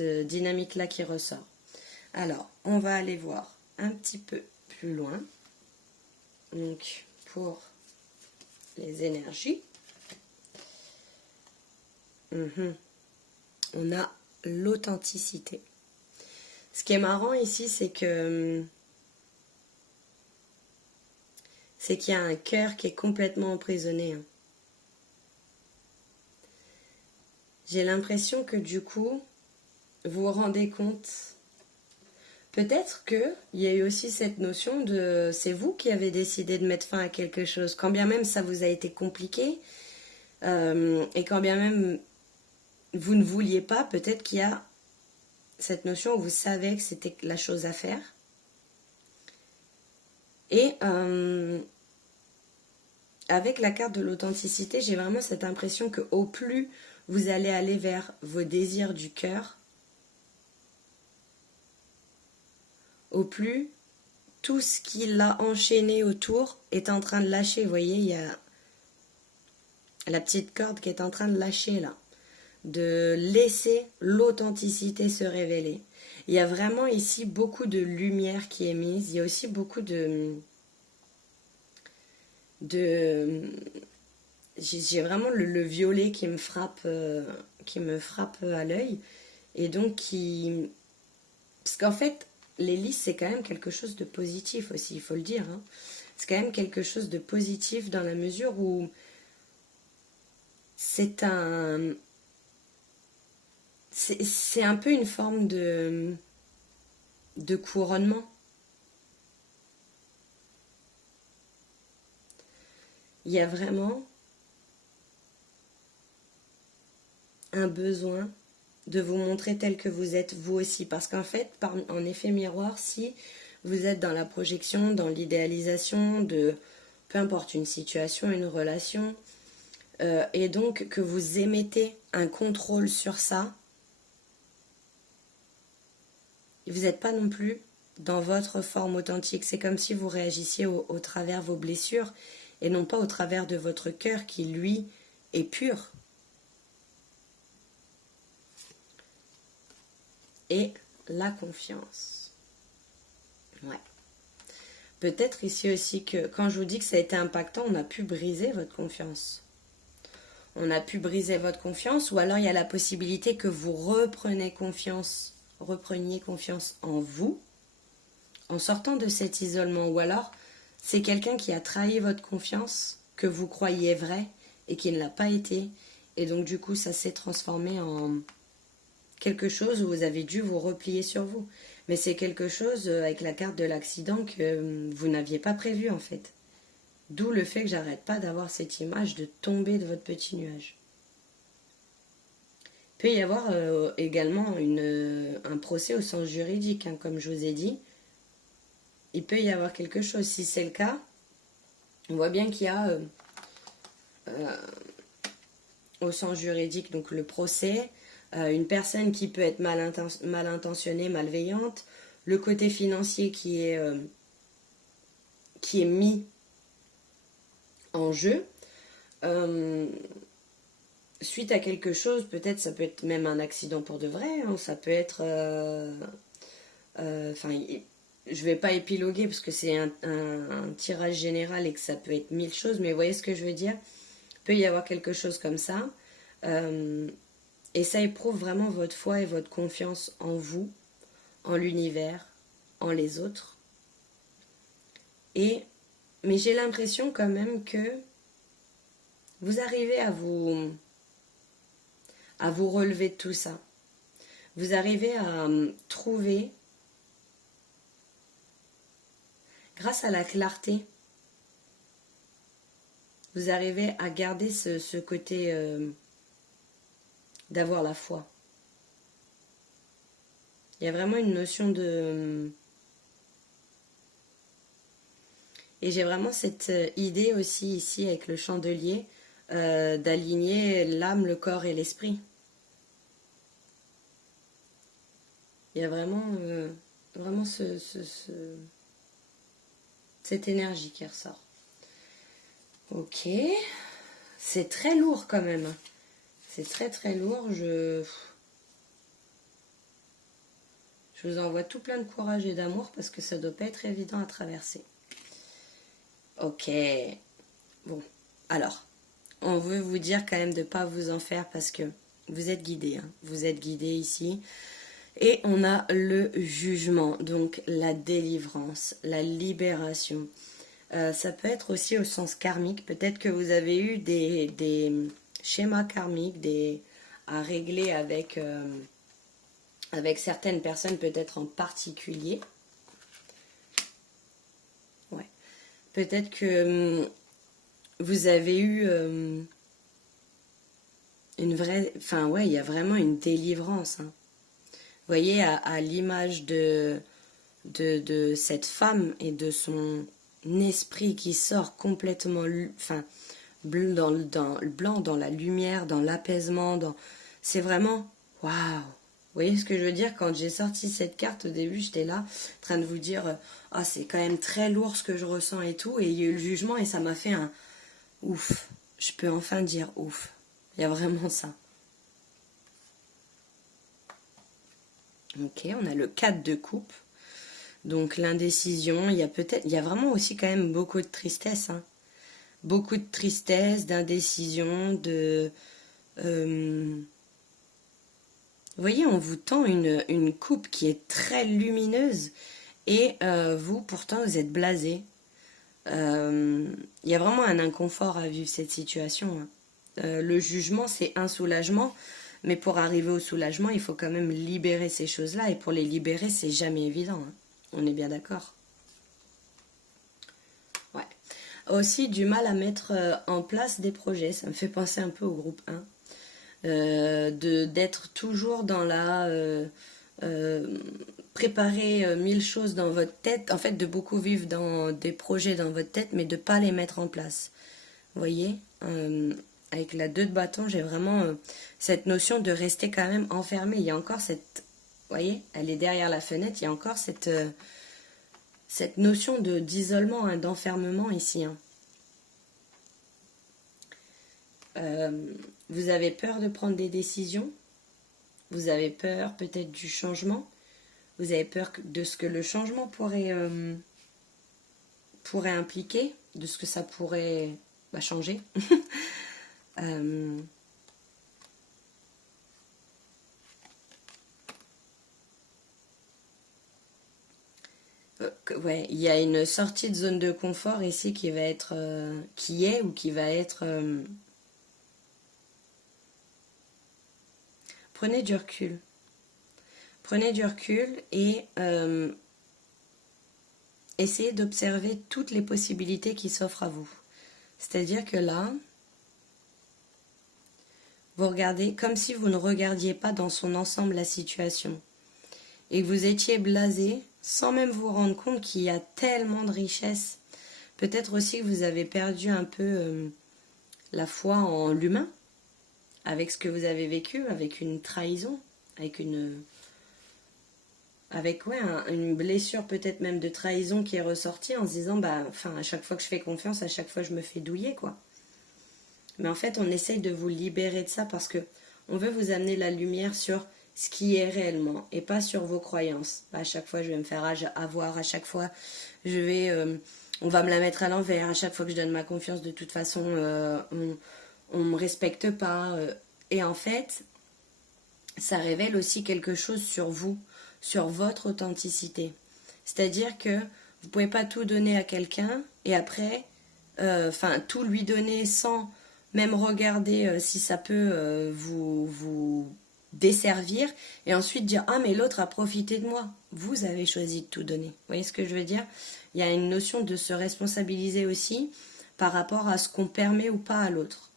dynamique-là qui ressort. Alors, on va aller voir un petit peu plus loin. Donc, pour les énergies, on a l'authenticité. Ce qui est marrant ici, c'est qu'il y a un cœur qui est complètement emprisonné. Hein. J'ai l'impression que du coup, vous vous rendez compte, peut-être qu'il y a eu aussi cette notion de c'est vous qui avez décidé de mettre fin à quelque chose, quand bien même ça vous a été compliqué, et quand bien même vous ne vouliez pas, peut-être qu'il y a cette notion où vous savez que c'était la chose à faire. Et avec la carte de l'authenticité, j'ai vraiment cette impression que au plus vous allez aller vers vos désirs du cœur, au plus tout ce qui l'a enchaîné autour est en train de lâcher. Vous voyez, il y a la petite corde qui est en train de lâcher là, de laisser l'authenticité se révéler. Il y a vraiment ici beaucoup de lumière qui est mise. Il y a aussi beaucoup j'ai vraiment le violet qui me frappe à l'œil, et donc parce qu'en fait les lys c'est quand même quelque chose de positif aussi, il faut le dire, hein. C'est quand même quelque chose de positif dans la mesure où c'est un peu une forme de couronnement. Il y a vraiment un besoin de vous montrer tel que vous êtes vous aussi. Parce qu'en fait, en effet miroir, si vous êtes dans la projection, dans l'idéalisation de peu importe une situation, une relation, et donc que vous émettez un contrôle sur ça, vous n'êtes pas non plus dans votre forme authentique. C'est comme si vous réagissiez au travers vos blessures et non pas au travers de votre cœur qui, lui, est pur. Et la confiance. Ouais. Peut-être ici aussi que quand je vous dis que ça a été impactant, on a pu briser votre confiance. On a pu briser votre confiance, ou alors il y a la possibilité que vous repreniez confiance en vous, en sortant de cet isolement, ou alors c'est quelqu'un qui a trahi votre confiance, que vous croyiez vrai, et qui ne l'a pas été, et donc du coup ça s'est transformé en quelque chose où vous avez dû vous replier sur vous. Mais c'est quelque chose avec la carte de l'accident que vous n'aviez pas prévu en fait. D'où le fait que j'arrête pas d'avoir cette image de tomber de votre petit nuage. Il peut y avoir également un procès au sens juridique, hein, comme je vous ai dit. Il peut y avoir quelque chose. Si c'est le cas, on voit bien qu'il y a au sens juridique donc le procès, une personne qui peut être mal intentionnée, malveillante, le côté financier qui est mis en jeu, suite à quelque chose, peut-être ça peut être même un accident pour de vrai, hein, ça peut être... je vais pas épiloguer parce que c'est un tirage général et que ça peut être 1000 choses, mais vous voyez ce que je veux dire ? Il peut y avoir quelque chose comme ça. Et ça éprouve vraiment votre foi et votre confiance en vous, en l'univers, en les autres. Mais j'ai l'impression quand même que vous arrivez à vous relever de tout ça. Vous arrivez à trouver, grâce à la clarté, vous arrivez à garder ce côté d'avoir la foi. Il y a vraiment une notion de... Et j'ai vraiment cette idée aussi ici avec le chandelier d'aligner l'âme, le corps et l'esprit. Il y a vraiment cette énergie qui ressort. Ok. C'est très lourd quand même. C'est très très lourd. Je vous envoie tout plein de courage et d'amour parce que ça doit pas être évident à traverser. Ok. Bon. Alors, on veut vous dire quand même de ne pas vous en faire parce que vous êtes guidés. Hein. Vous êtes guidés ici. Et on a le jugement, donc la délivrance, la libération. Ça peut être aussi au sens karmique. Peut-être que vous avez eu des schémas karmiques à régler avec certaines personnes, peut-être en particulier. Ouais. Peut-être que vous avez eu une vraie... Enfin, ouais, il y a vraiment une délivrance. Hein. Vous voyez, à l'image de cette femme et de son esprit qui sort complètement... Enfin, dans le blanc, dans la lumière, dans l'apaisement, c'est vraiment waouh. Vous voyez ce que je veux dire? Quand j'ai sorti cette carte au début, j'étais là, en train de vous dire ah, c'est quand même très lourd ce que je ressens et tout, et il y a eu le jugement et ça m'a fait un ouf. Je peux enfin dire ouf. Il y a vraiment ça. Ok, on a le 4 de coupe. Donc l'indécision, il y a vraiment aussi quand même beaucoup de tristesse, hein. Beaucoup de tristesse, d'indécision, vous voyez, on vous tend une coupe qui est très lumineuse et vous, pourtant, vous êtes blasé. Il y a vraiment un inconfort à vivre cette situation. Hein. Le jugement, c'est un soulagement, mais pour arriver au soulagement, il faut quand même libérer ces choses-là. Et pour les libérer, c'est jamais évident. Hein. On est bien d'accord. Ouais. Aussi, du mal à mettre en place des projets. Ça me fait penser un peu au groupe 1. D'être toujours dans la préparer 1000 choses dans votre tête, en fait de beaucoup vivre dans des projets dans votre tête mais de pas les mettre en place. Vous voyez, avec la 2 de bâton, j'ai vraiment cette notion de rester quand même enfermé. Il y a encore cette, vous voyez, elle est derrière la fenêtre, il y a encore cette notion d'isolement, hein, d'enfermement ici. Hein. Vous avez peur de prendre des décisions, vous avez peur peut-être du changement, vous avez peur de ce que le changement pourrait impliquer, de ce que ça pourrait changer. Ouais, il y a une sortie de zone de confort ici qui va être, qui va être. Prenez du recul. Prenez du recul et essayez d'observer toutes les possibilités qui s'offrent à vous. C'est-à-dire que là, vous regardez comme si vous ne regardiez pas dans son ensemble la situation et que vous étiez blasé sans même vous rendre compte qu'il y a tellement de richesses. Peut-être aussi que vous avez perdu un peu la foi en l'humain avec ce que vous avez vécu, avec une trahison, avec une blessure peut-être même de trahison qui est ressortie en se disant à chaque fois que je fais confiance, à chaque fois je me fais douiller quoi. Mais en fait on essaye de vous libérer de ça parce que on veut vous amener la lumière sur ce qui est réellement et pas sur vos croyances. À chaque fois je vais me faire avoir, à chaque fois on va me la mettre à l'envers, à chaque fois que je donne ma confiance de toute façon on me respecte pas. Et en fait ça révèle aussi quelque chose sur vous, sur votre authenticité. C'est-à-dire que vous pouvez pas tout donner à quelqu'un et après, tout lui donner sans même regarder si ça peut vous desservir et ensuite dire ah mais l'autre a profité de moi. Vous avez choisi de tout donner. Vous voyez ce que je veux dire? Il y a une notion de se responsabiliser aussi par rapport à ce qu'on permet ou pas à l'autre.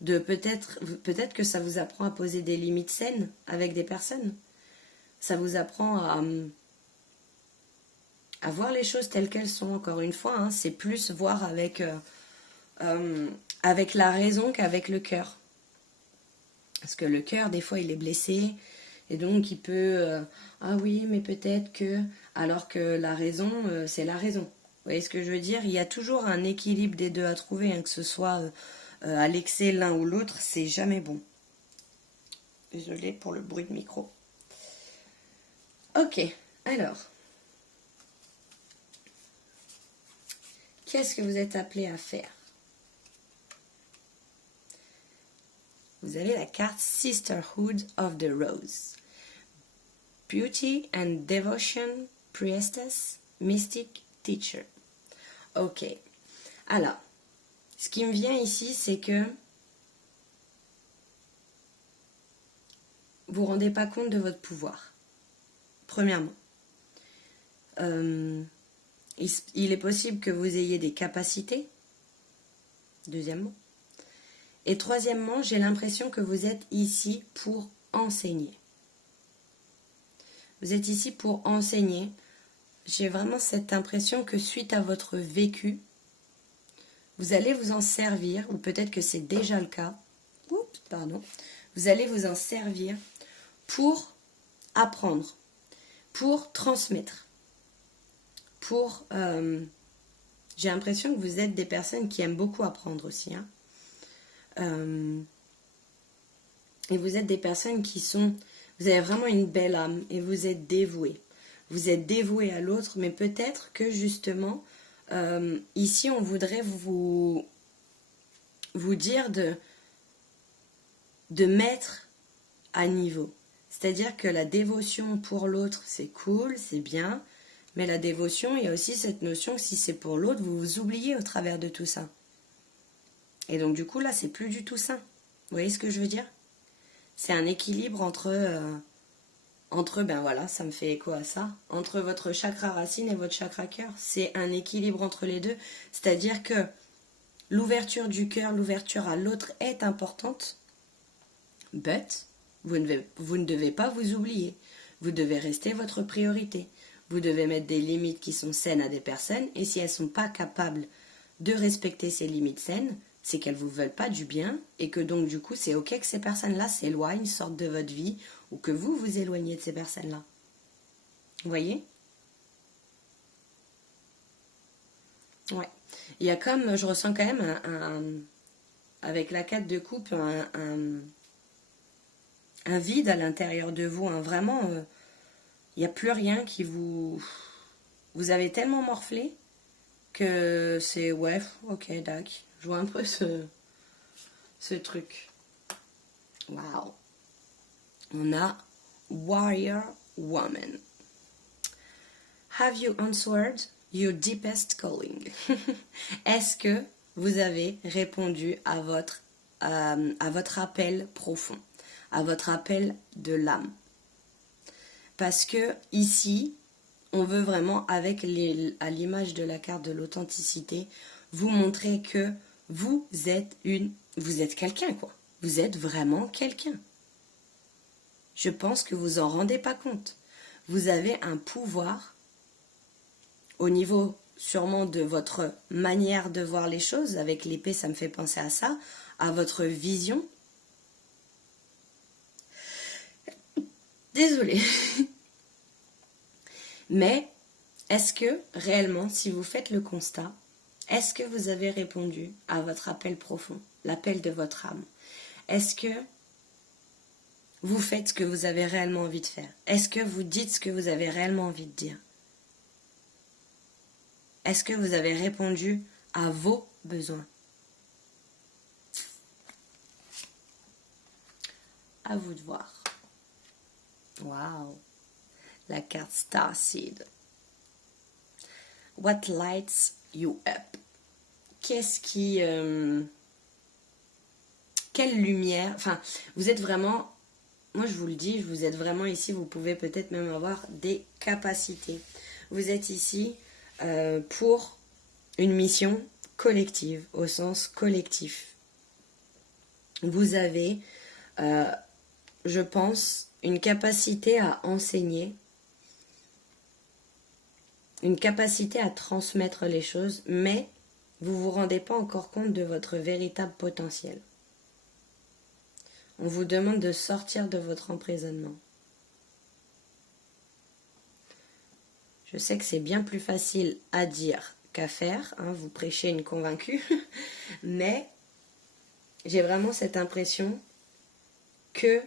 De peut-être que ça vous apprend à poser des limites saines avec des personnes. Ça vous apprend à voir les choses telles qu'elles sont. Encore une fois, hein, c'est plus voir avec la raison qu'avec le cœur. Parce que le cœur, des fois, il est blessé. Et donc, il peut... ah oui, mais peut-être que... Alors que la raison, c'est la raison. Vous voyez ce que je veux dire? Il y a toujours un équilibre des deux à trouver, hein, que ce soit à l'excès l'un ou l'autre, c'est jamais bon. Désolée pour le bruit de micro. Ok, alors... Qu'est-ce que vous êtes appelé à faire? Vous avez la carte Sisterhood of the Rose. Beauty and Devotion Priestess Mystic Teacher. Ok. Alors, ce qui me vient ici, c'est que vous ne vous rendez pas compte de votre pouvoir. Premièrement. Il est possible que vous ayez des capacités. Deuxièmement. Et troisièmement, j'ai l'impression que vous êtes ici pour enseigner. Vous êtes ici pour enseigner. J'ai vraiment cette impression que suite à votre vécu, vous allez vous en servir, ou peut-être que c'est déjà le cas. Oups, pardon. Vous allez vous en servir pour apprendre, pour transmettre, pour... j'ai l'impression que vous êtes des personnes qui aiment beaucoup apprendre aussi, hein. Et vous êtes des personnes qui sont... Vous avez vraiment une belle âme et vous êtes dévoués. Vous êtes dévoués à l'autre, mais peut-être que justement, ici, on voudrait vous dire de mettre à niveau. C'est-à-dire que la dévotion pour l'autre, c'est cool, c'est bien, mais la dévotion, il y a aussi cette notion que si c'est pour l'autre, vous vous oubliez au travers de tout ça. Et donc du coup, là, c'est plus du tout sain. Vous voyez ce que je veux dire? C'est un équilibre entre, ben voilà, ça me fait écho à ça, entre votre chakra racine et votre chakra cœur. C'est un équilibre entre les deux. C'est-à-dire que l'ouverture du cœur, l'ouverture à l'autre est importante, but vous ne devez pas vous oublier. Vous devez rester votre priorité. Vous devez mettre des limites qui sont saines à des personnes, et si elles ne sont pas capables de respecter ces limites saines, c'est qu'elles ne vous veulent pas du bien, et que donc du coup c'est ok que ces personnes-là s'éloignent, sortent de votre vie, ou que vous vous éloignez de ces personnes-là. Vous voyez? Ouais. Il y a comme, je ressens quand même avec la 4 de coupe, un vide à l'intérieur de vous, hein. Vraiment, il n'y a plus rien qui vous... Vous avez tellement morflé que c'est, ouais, ok, d'accord. Je vois un peu ce truc. Waouh. On a Warrior Woman. Have you answered your deepest calling? Est-ce que vous avez répondu à votre appel profond, à votre appel de l'âme? Parce que ici, on veut vraiment, à l'image de la carte de l'authenticité, vous montrer que vous êtes quelqu'un, quoi. Vous êtes vraiment quelqu'un. Je pense que vous en rendez pas compte. Vous avez un pouvoir au niveau sûrement de votre manière de voir les choses. Avec l'épée, ça me fait penser à ça, à votre vision. Désolée. Mais est-ce que réellement, si vous faites le constat, est-ce que vous avez répondu à votre appel profond, l'appel de votre âme? Est-ce que vous faites ce que vous avez réellement envie de faire? Est-ce que vous dites ce que vous avez réellement envie de dire? Est-ce que vous avez répondu à vos besoins? À vous de voir. Waouh! La carte Starseed. What lights you up? Qu'est-ce qui... quelle lumière... Enfin, vous êtes vraiment... Moi, je vous le dis, vous êtes vraiment ici, vous pouvez peut-être même avoir des capacités. Vous êtes ici pour une mission collective, au sens collectif. Vous avez, je pense, une capacité à enseigner, une capacité à transmettre les choses, mais vous ne vous rendez pas encore compte de votre véritable potentiel. On vous demande de sortir de votre emprisonnement. Je sais que c'est bien plus facile à dire qu'à faire, hein, vous prêchez une convaincue, mais j'ai vraiment cette impression que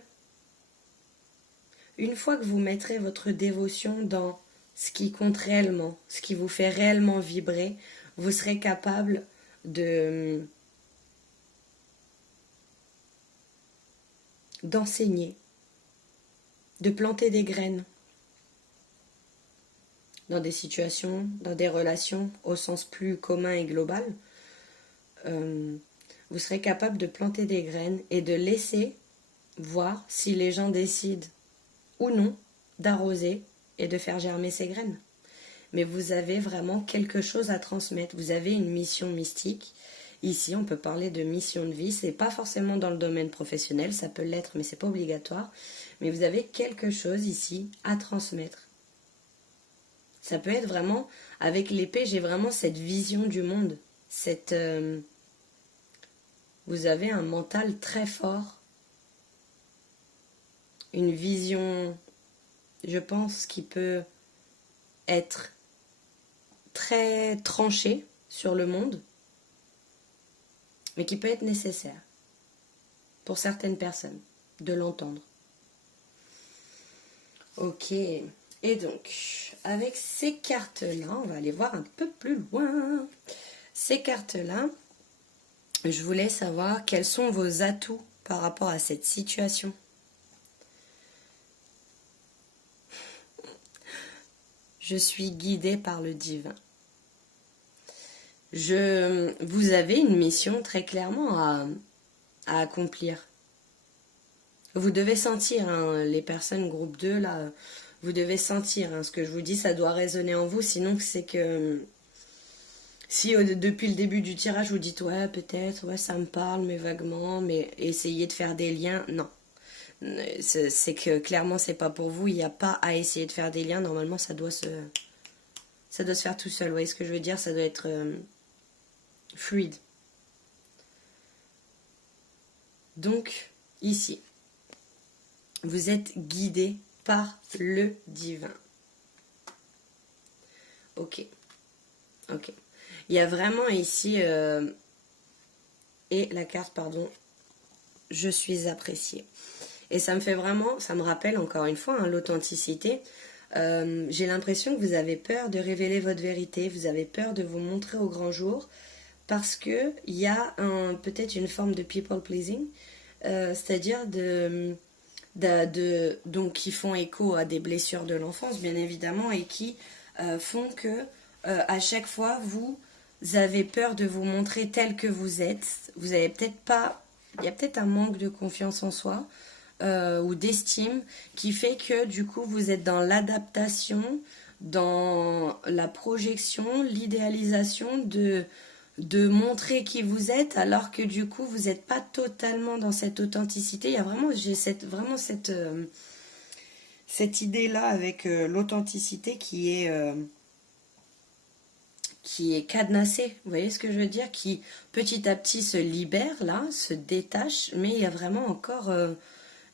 une fois que vous mettrez votre dévotion dans ce qui compte réellement, ce qui vous fait réellement vibrer, vous serez capable d'enseigner, de planter des graines, dans des situations, dans des relations au sens plus commun et global, vous serez capable de planter des graines et de laisser voir si les gens décident ou non d'arroser et de faire germer ces graines. Mais vous avez vraiment quelque chose à transmettre. Vous avez une mission mystique. Ici, on peut parler de mission de vie. C'est pas forcément dans le domaine professionnel, ça peut l'être, mais c'est pas obligatoire. Mais vous avez quelque chose ici à transmettre. Ça peut être vraiment, avec l'épée, j'ai vraiment cette vision du monde. Vous avez un mental très fort. Une vision, je pense, qui peut être très tranchée sur le monde, mais qui peut être nécessaire pour certaines personnes de l'entendre. Ok, et donc, avec ces cartes-là, on va aller voir un peu plus loin. Ces cartes-là, je voulais savoir quels sont vos atouts par rapport à cette situation. Je suis guidée par le divin. Vous avez une mission très clairement à accomplir. Vous devez sentir, hein, les personnes groupe 2, là, vous devez sentir, hein, ce que je vous dis, ça doit résonner en vous, sinon c'est que... Si depuis le début du tirage vous dites ouais peut-être, ouais ça me parle mais vaguement, mais essayez de faire des liens, non. C'est que clairement c'est pas pour vous, il n'y a pas à essayer de faire des liens, normalement ça doit se faire tout seul, vous voyez ce que je veux dire, ça doit être fluide. Donc ici, vous êtes guidé par le divin. Ok. Il y a vraiment ici, et la carte, pardon, je suis appréciée. Et ça me fait vraiment, ça me rappelle encore une fois, hein, l'authenticité. J'ai l'impression que vous avez peur de révéler votre vérité, vous avez peur de vous montrer au grand jour, parce qu'il y a peut-être une forme de people pleasing, c'est-à-dire donc qui font écho à des blessures de l'enfance, bien évidemment, et qui font que à chaque fois, vous avez peur de vous montrer tel que vous êtes. Vous avez peut-être pas... Il y a peut-être un manque de confiance en soi ou d'estime qui fait que du coup, vous êtes dans l'adaptation, dans la projection, l'idéalisation de montrer qui vous êtes, alors que du coup, vous n'êtes pas totalement dans cette authenticité. Il y a vraiment... J'ai cette idée-là avec l'authenticité qui est cadenassé, vous voyez ce que je veux dire, qui petit à petit se libère là, se détache, mais il y a vraiment encore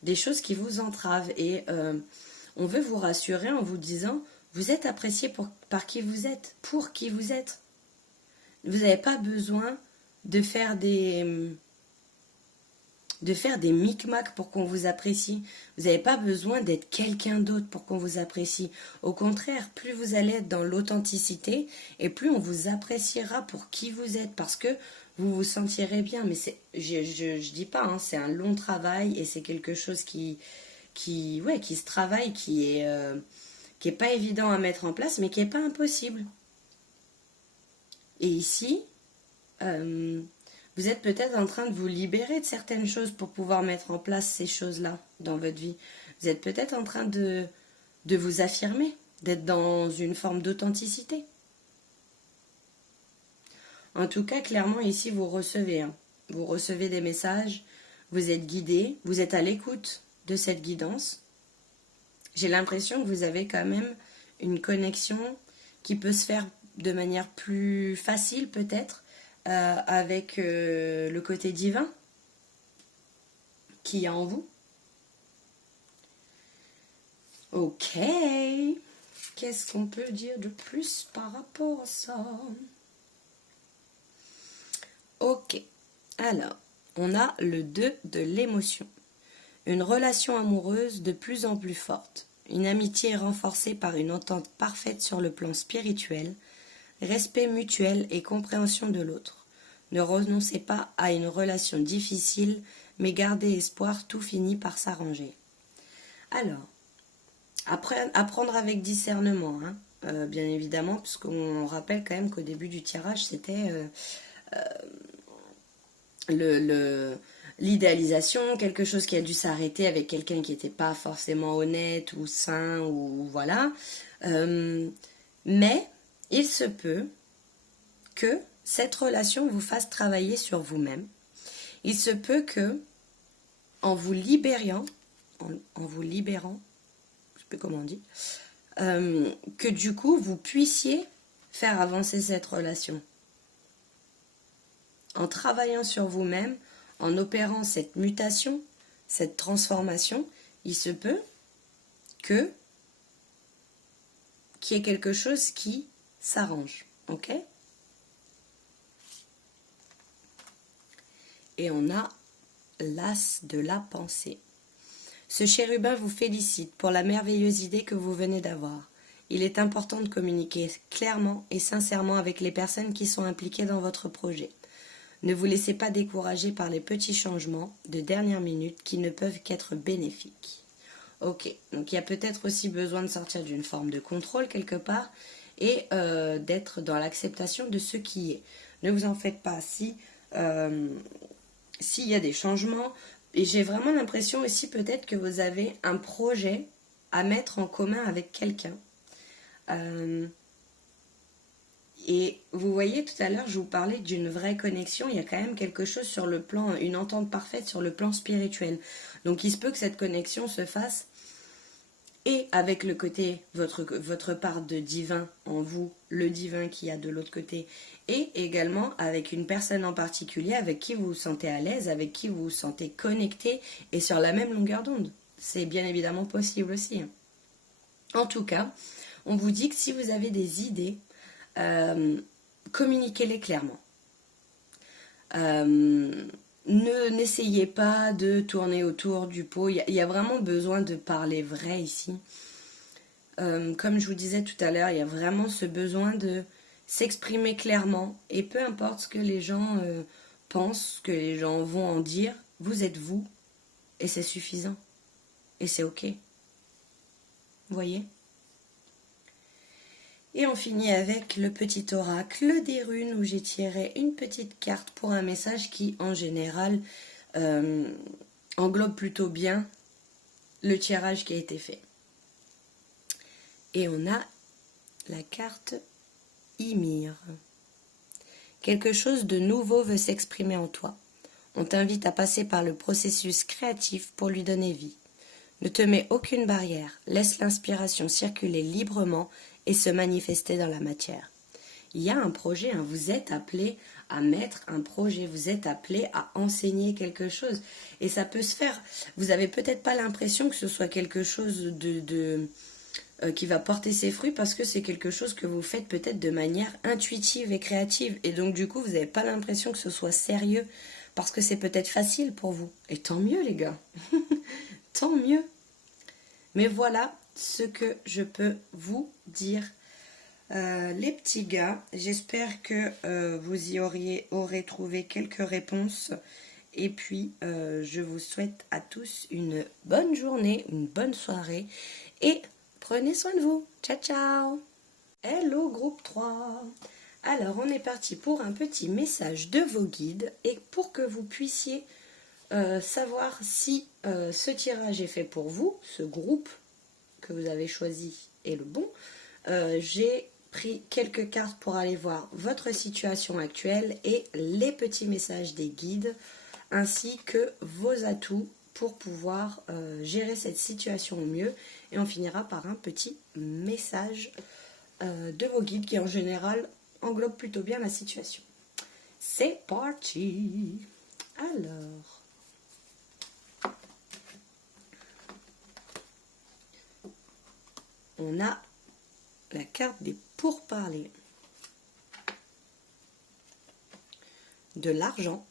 des choses qui vous entravent et on veut vous rassurer en vous disant vous êtes apprécié par qui vous êtes, pour qui vous êtes. Vous n'avez pas besoin de faire des micmacs pour qu'on vous apprécie. Vous n'avez pas besoin d'être quelqu'un d'autre pour qu'on vous apprécie. Au contraire, plus vous allez être dans l'authenticité et plus on vous appréciera pour qui vous êtes parce que vous vous sentirez bien. Mais je dis pas, hein, c'est un long travail et c'est quelque chose qui se travaille, qui est pas évident à mettre en place, mais qui est pas impossible. Et ici, vous êtes peut-être en train de vous libérer de certaines choses pour pouvoir mettre en place ces choses-là dans votre vie. Vous êtes peut-être en train de vous affirmer, d'être dans une forme d'authenticité. En tout cas, clairement, ici, vous recevez. Hein. Vous recevez des messages, vous êtes guidé, vous êtes à l'écoute de cette guidance. J'ai l'impression que vous avez quand même une connexion qui peut se faire de manière plus facile, peut-être, avec le côté divin qui est en vous. Ok, qu'est-ce qu'on peut dire de plus par rapport à ça? Ok, alors, on a le 2 de l'émotion. Une relation amoureuse de plus en plus forte. Une amitié renforcée par une entente parfaite sur le plan spirituel, respect mutuel et compréhension de l'autre. Ne renoncez pas à une relation difficile, mais gardez espoir, tout finit par s'arranger. Alors, apprendre avec discernement, hein. bien évidemment, puisqu'on rappelle quand même qu'au début du tirage, c'était l'idéalisation, quelque chose qui a dû s'arrêter avec quelqu'un qui n'était pas forcément honnête ou sain, ou voilà. Mais il se peut que cette relation vous fasse travailler sur vous-même. Il se peut que, en vous libérant, je sais plus comment on dit, que du coup vous puissiez faire avancer cette relation. En travaillant sur vous-même, en opérant cette mutation, cette transformation, il se peut qu'il y ait quelque chose qui s'arrange. Ok? Et on a l'as de la pensée. Ce chérubin vous félicite pour la merveilleuse idée que vous venez d'avoir. Il est important de communiquer clairement et sincèrement avec les personnes qui sont impliquées dans votre projet. Ne vous laissez pas décourager par les petits changements de dernière minute qui ne peuvent qu'être bénéfiques. Ok, donc il y a peut-être aussi besoin de sortir d'une forme de contrôle quelque part et d'être dans l'acceptation de ce qui est. Ne vous en faites pas si s'il y a des changements. Et j'ai vraiment l'impression aussi peut-être que vous avez un projet à mettre en commun avec quelqu'un. Et vous voyez, tout à l'heure, je vous parlais d'une vraie connexion. Il y a quand même quelque chose sur le plan, une entente parfaite sur le plan spirituel. Donc il se peut que cette connexion se fasse et avec le côté, votre part de divin en vous, le divin qu'il y a de l'autre côté, et également avec une personne en particulier avec qui vous vous sentez à l'aise, avec qui vous vous sentez connecté et sur la même longueur d'onde. C'est bien évidemment possible aussi. En tout cas, on vous dit que si vous avez des idées, communiquez-les clairement. N'essayez pas de tourner autour du pot. Il y a vraiment besoin de parler vrai ici. Comme je vous disais tout à l'heure, il y a vraiment ce besoin de s'exprimer clairement. Et peu importe ce que les gens pensent, ce que les gens vont en dire, vous êtes vous. Et c'est suffisant. Et c'est ok. Vous voyez ? Et on finit avec le petit oracle des runes où j'ai tiré une petite carte pour un message qui, en général, englobe plutôt bien le tirage qui a été fait. Et on a la carte Ymir. Quelque chose de nouveau veut s'exprimer en toi. On t'invite à passer par le processus créatif pour lui donner vie. Ne te mets aucune barrière, laisse l'inspiration circuler librement et se manifester dans la matière. Il y a un projet, hein, vous êtes appelé à mettre un projet, vous êtes appelé à enseigner quelque chose. Et ça peut se faire. Vous n'avez peut-être pas l'impression que ce soit quelque chose qui va porter ses fruits parce que c'est quelque chose que vous faites peut-être de manière intuitive et créative. Et donc du coup, vous n'avez pas l'impression que ce soit sérieux parce que c'est peut-être facile pour vous. Et tant mieux les gars, tant mieux. Mais voilà ce que je peux vous dire. Les petits gars, j'espère que vous y aurez trouvé quelques réponses. Et puis, je vous souhaite à tous une bonne journée, une bonne soirée. Et prenez soin de vous. Ciao, ciao. Hello, groupe 3. Alors, on est parti pour un petit message de vos guides. Et pour que vous puissiez savoir si ce tirage est fait pour vous, ce groupe que vous avez choisi est le bon, j'ai pris quelques cartes pour aller voir votre situation actuelle et les petits messages des guides ainsi que vos atouts pour pouvoir gérer cette situation au mieux. Et on finira par un petit message de vos guides qui en général englobe plutôt bien la situation. C'est parti. Alors, on a la carte des pourparlers, de l'argent,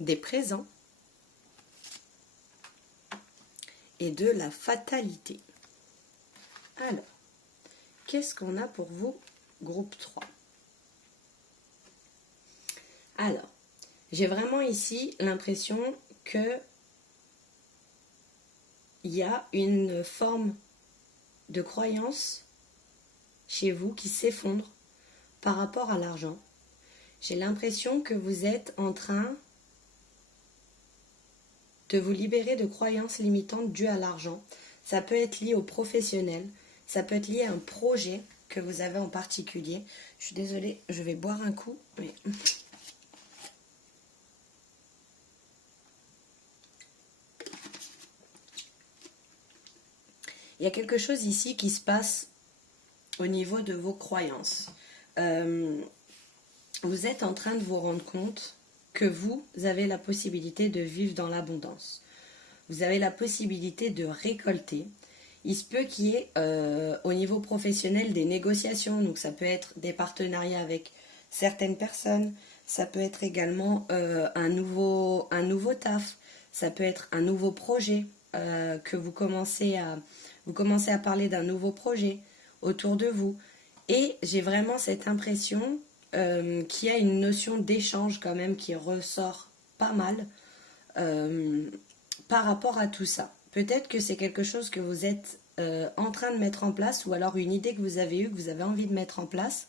des présents et de la fatalité. Alors, qu'est-ce qu'on a pour vous, groupe 3? Alors, j'ai vraiment ici l'impression que il y a une forme de croyance chez vous qui s'effondre par rapport à l'argent. J'ai l'impression que vous êtes en train de vous libérer de croyances limitantes dues à l'argent. Ça peut être lié au professionnel, ça peut être lié à un projet que vous avez en particulier. Je suis désolée, je vais boire un coup. Mais... il y a quelque chose ici qui se passe au niveau de vos croyances. Vous êtes en train de vous rendre compte que vous avez la possibilité de vivre dans l'abondance. Vous avez la possibilité de récolter. Il se peut qu'il y ait au niveau professionnel des négociations. Donc ça peut être des partenariats avec certaines personnes. Ça peut être également un nouveau taf. Ça peut être un nouveau projet que vous commencez à parler d'un nouveau projet autour de vous. Et j'ai vraiment cette impression qu'il y a une notion d'échange quand même qui ressort pas mal par rapport à tout ça. Peut-être que c'est quelque chose que vous êtes en train de mettre en place, ou alors une idée que vous avez eue, que vous avez envie de mettre en place.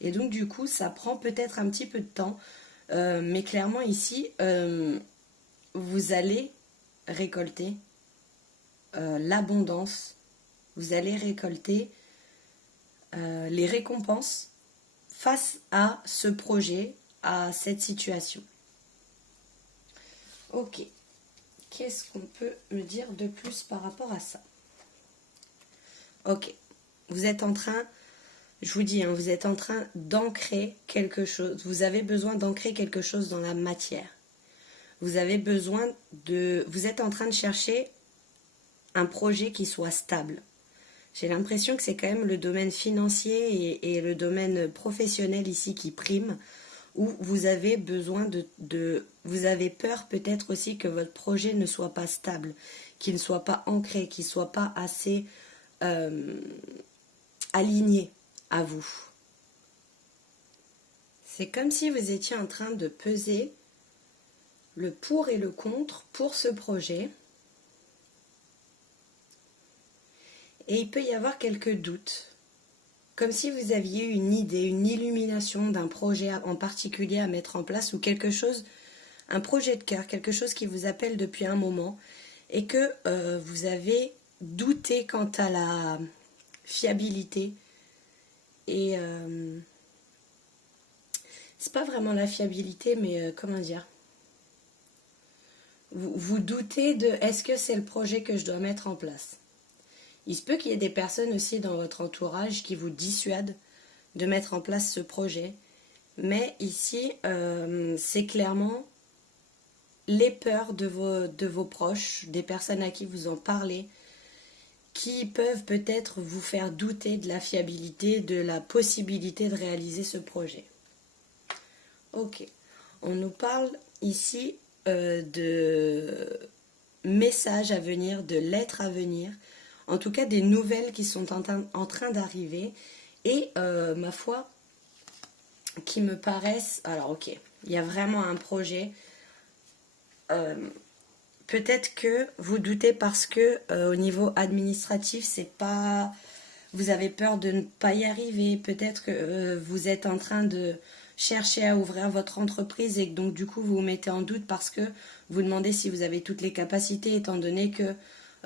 Et donc du coup, ça prend peut-être un petit peu de temps. Mais clairement ici, vous allez récolter l'abondance. Vous allez récolter les récompenses face à ce projet, à cette situation. Ok. Qu'est-ce qu'on peut me dire de plus par rapport à ça? Ok. Vous êtes en train, je vous dis, hein, vous êtes en train d'ancrer quelque chose. Vous avez besoin d'ancrer quelque chose dans la matière. Vous avez besoin de... Vous êtes en train de chercher un projet qui soit stable. J'ai l'impression que c'est quand même le domaine financier et le domaine professionnel ici qui prime, où vous avez besoin vous avez peur peut-être aussi que votre projet ne soit pas stable, qu'il ne soit pas ancré, qu'il ne soit pas assez aligné à vous. C'est comme si vous étiez en train de peser le pour et le contre pour ce projet. Et il peut y avoir quelques doutes, comme si vous aviez une idée, une illumination d'un projet en particulier à mettre en place, ou quelque chose, un projet de cœur, quelque chose qui vous appelle depuis un moment, et que vous avez douté quant à la fiabilité. Et c'est pas vraiment la fiabilité, mais comment dire, vous doutez de est-ce que c'est le projet que je dois mettre en place. Il se peut qu'il y ait des personnes aussi dans votre entourage qui vous dissuadent de mettre en place ce projet. Mais ici, c'est clairement les peurs de vos proches, des personnes à qui vous en parlez, qui peuvent peut-être vous faire douter de la fiabilité, de la possibilité de réaliser ce projet. Ok. On nous parle ici de messages à venir, de lettres à venir, en tout cas des nouvelles qui sont en train d'arriver, et ma foi, qui me paraissent... Alors ok, il y a vraiment un projet. Peut-être que vous doutez parce que au niveau administratif, c'est pas... Vous avez peur de ne pas y arriver. Peut-être que vous êtes en train de chercher à ouvrir votre entreprise et que donc du coup vous vous mettez en doute parce que vous demandez si vous avez toutes les capacités, étant donné que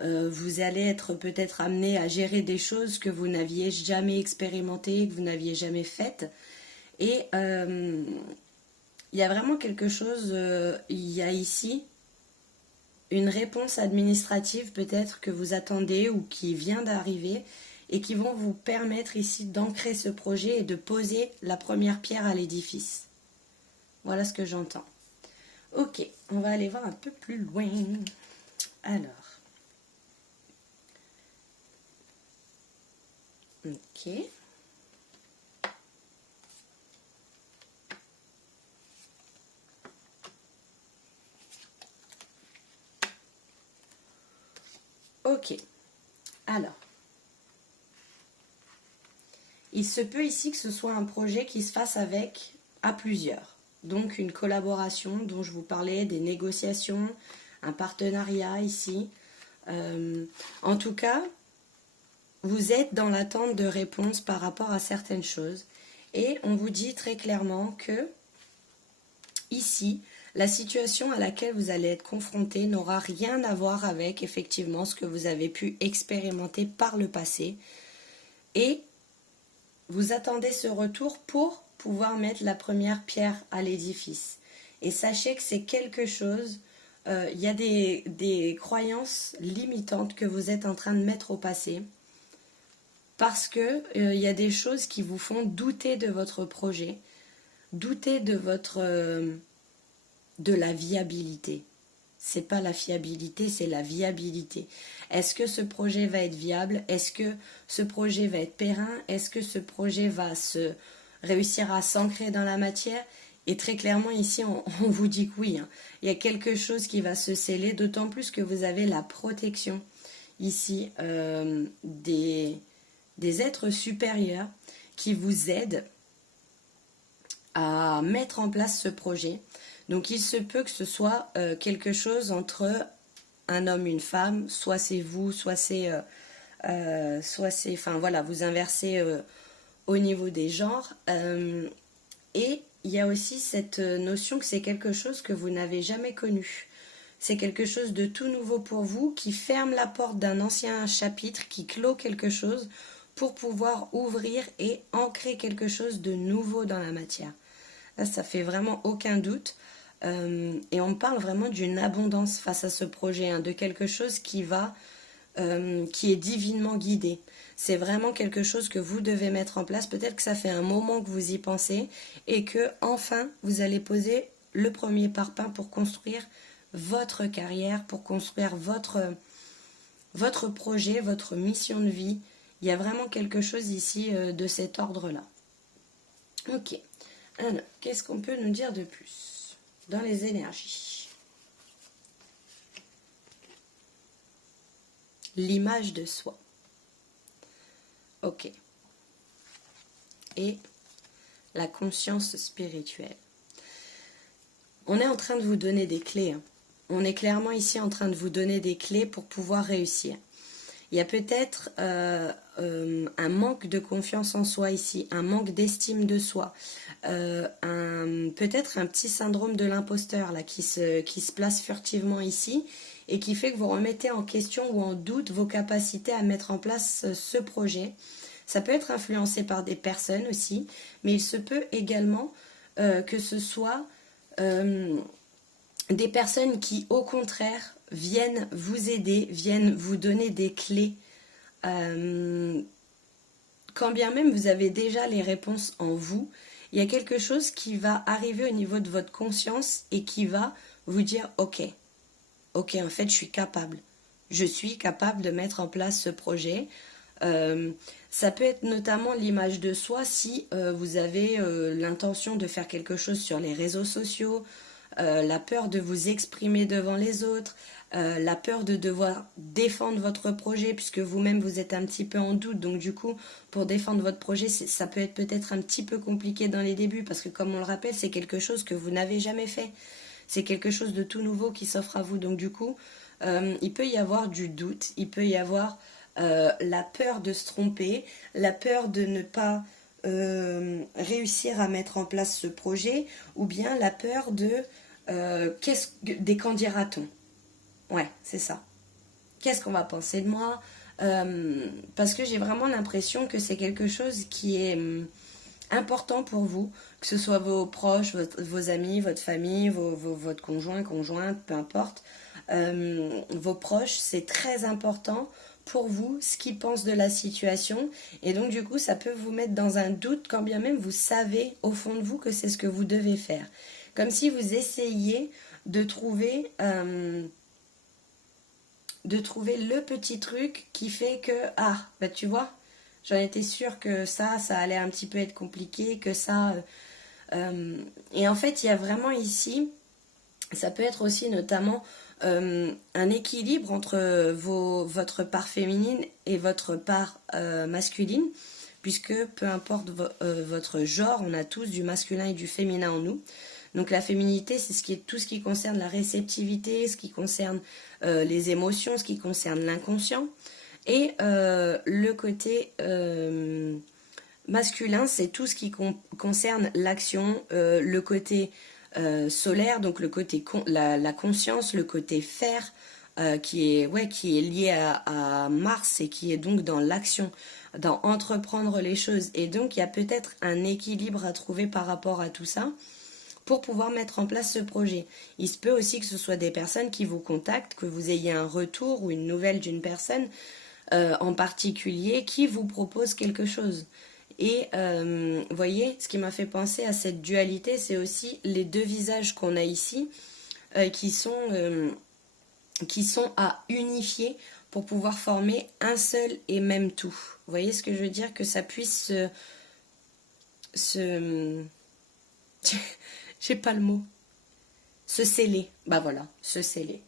vous allez être peut-être amené à gérer des choses que vous n'aviez jamais expérimentées, que vous n'aviez jamais faites. Et il y a vraiment quelque chose, il y a ici une réponse administrative peut-être que vous attendez ou qui vient d'arriver et qui vont vous permettre ici d'ancrer ce projet et de poser la première pierre à l'édifice. Voilà ce que j'entends. Ok, on va aller voir un peu plus loin. Alors. Ok. Ok. Alors. Il se peut ici que ce soit un projet qui se fasse à plusieurs. Donc une collaboration dont je vous parlais, des négociations, un partenariat ici. En tout cas, vous êtes dans l'attente de réponses par rapport à certaines choses. Et on vous dit très clairement que ici, la situation à laquelle vous allez être confronté n'aura rien à voir avec effectivement ce que vous avez pu expérimenter par le passé. Et vous attendez ce retour pour pouvoir mettre la première pierre à l'édifice. Et sachez que c'est quelque chose, il y a des croyances limitantes que vous êtes en train de mettre au passé. Parce que y a des choses qui vous font douter de votre projet, douter de de la viabilité. C'est pas la fiabilité, c'est la viabilité. Est-ce que ce projet va être viable? Est-ce que ce projet va être périn? Est-ce que ce projet va réussir à s'ancrer dans la matière? Et très clairement ici, on vous dit que oui. Il y a quelque chose qui va se sceller, d'autant plus que vous avez la protection ici des êtres supérieurs qui vous aident à mettre en place ce projet. Donc il se peut que ce soit quelque chose entre un homme, une femme, soit c'est vous, soit c'est... enfin voilà, vous inversez au niveau des genres. Et il y a aussi cette notion que c'est quelque chose que vous n'avez jamais connu. C'est quelque chose de tout nouveau pour vous, qui ferme la porte d'un ancien chapitre, qui clôt quelque chose pour pouvoir ouvrir et ancrer quelque chose de nouveau dans la matière. Là, ça fait vraiment aucun doute. Et on parle vraiment d'une abondance face à ce projet, de quelque chose qui est divinement guidé. C'est vraiment quelque chose que vous devez mettre en place. Peut-être que ça fait un moment que vous y pensez et que enfin vous allez poser le premier parpaing pour construire votre carrière, pour construire votre projet, votre mission de vie. Il y a vraiment quelque chose ici de cet ordre-là. Ok. Alors, qu'est-ce qu'on peut nous dire de plus dans les énergies? L'image de soi. Ok. Et la conscience spirituelle. On est en train de vous donner des clés. On est clairement ici en train de vous donner des clés pour pouvoir réussir. Il y a peut-être un manque de confiance en soi ici, un manque d'estime de soi, peut-être un petit syndrome de l'imposteur là qui se place furtivement ici et qui fait que vous remettez en question ou en doute vos capacités à mettre en place ce projet. Ça peut être influencé par des personnes aussi, mais il se peut également que ce soit des personnes qui, au contraire, viennent vous aider, viennent vous donner des clés. Quand bien même vous avez déjà les réponses en vous, il y a quelque chose qui va arriver au niveau de votre conscience et qui va vous dire « Ok, en fait, je suis capable. Je suis capable de mettre en place ce projet. » Ça peut être notamment l'image de soi si vous avez l'intention de faire quelque chose sur les réseaux sociaux, la peur de vous exprimer devant les autres, la peur de devoir défendre votre projet puisque vous-même vous êtes un petit peu en doute. Donc du coup, pour défendre votre projet, ça peut être peut-être un petit peu compliqué dans les débuts parce que comme on le rappelle, c'est quelque chose que vous n'avez jamais fait. C'est quelque chose de tout nouveau qui s'offre à vous. Donc du coup, il peut y avoir du doute, il peut y avoir la peur de se tromper, la peur de ne pas réussir à mettre en place ce projet, ou bien la peur des qu'en dira-t-on. Ouais, c'est ça. Qu'est-ce qu'on va penser de moi? Parce que j'ai vraiment l'impression que c'est quelque chose qui est important pour vous, que ce soit vos proches, vos amis, votre famille, votre conjoint, conjointe, peu importe. Vos proches, c'est très important pour vous ce qu'ils pensent de la situation. Et donc du coup, ça peut vous mettre dans un doute quand bien même vous savez au fond de vous que c'est ce que vous devez faire. Comme si vous essayiez de trouver le petit truc qui fait que, bah tu vois, j'en étais sûre que ça allait un petit peu être compliqué, que ça... et en fait, il y a vraiment ici, ça peut être aussi notamment un équilibre entre votre part féminine et votre part masculine, puisque peu importe votre genre, on a tous du masculin et du féminin en nous. Donc la féminité, c'est tout ce qui concerne la réceptivité, ce qui concerne les émotions, ce qui concerne l'inconscient. Et le côté masculin, c'est tout ce qui concerne l'action, le côté solaire, donc le côté la conscience, le côté faire, qui est lié à Mars et qui est donc dans l'action, dans entreprendre les choses. Et donc il y a peut-être un équilibre à trouver par rapport à tout ça pour pouvoir mettre en place ce projet. Il se peut aussi que ce soit des personnes qui vous contactent, que vous ayez un retour ou une nouvelle d'une personne en particulier qui vous propose quelque chose. Et vous voyez, ce qui m'a fait penser à cette dualité, c'est aussi les deux visages qu'on a ici qui sont à unifier pour pouvoir former un seul et même tout. Vous voyez ce que je veux dire? Que ça puisse j'ai pas le mot. Se sceller. Bah voilà, se sceller.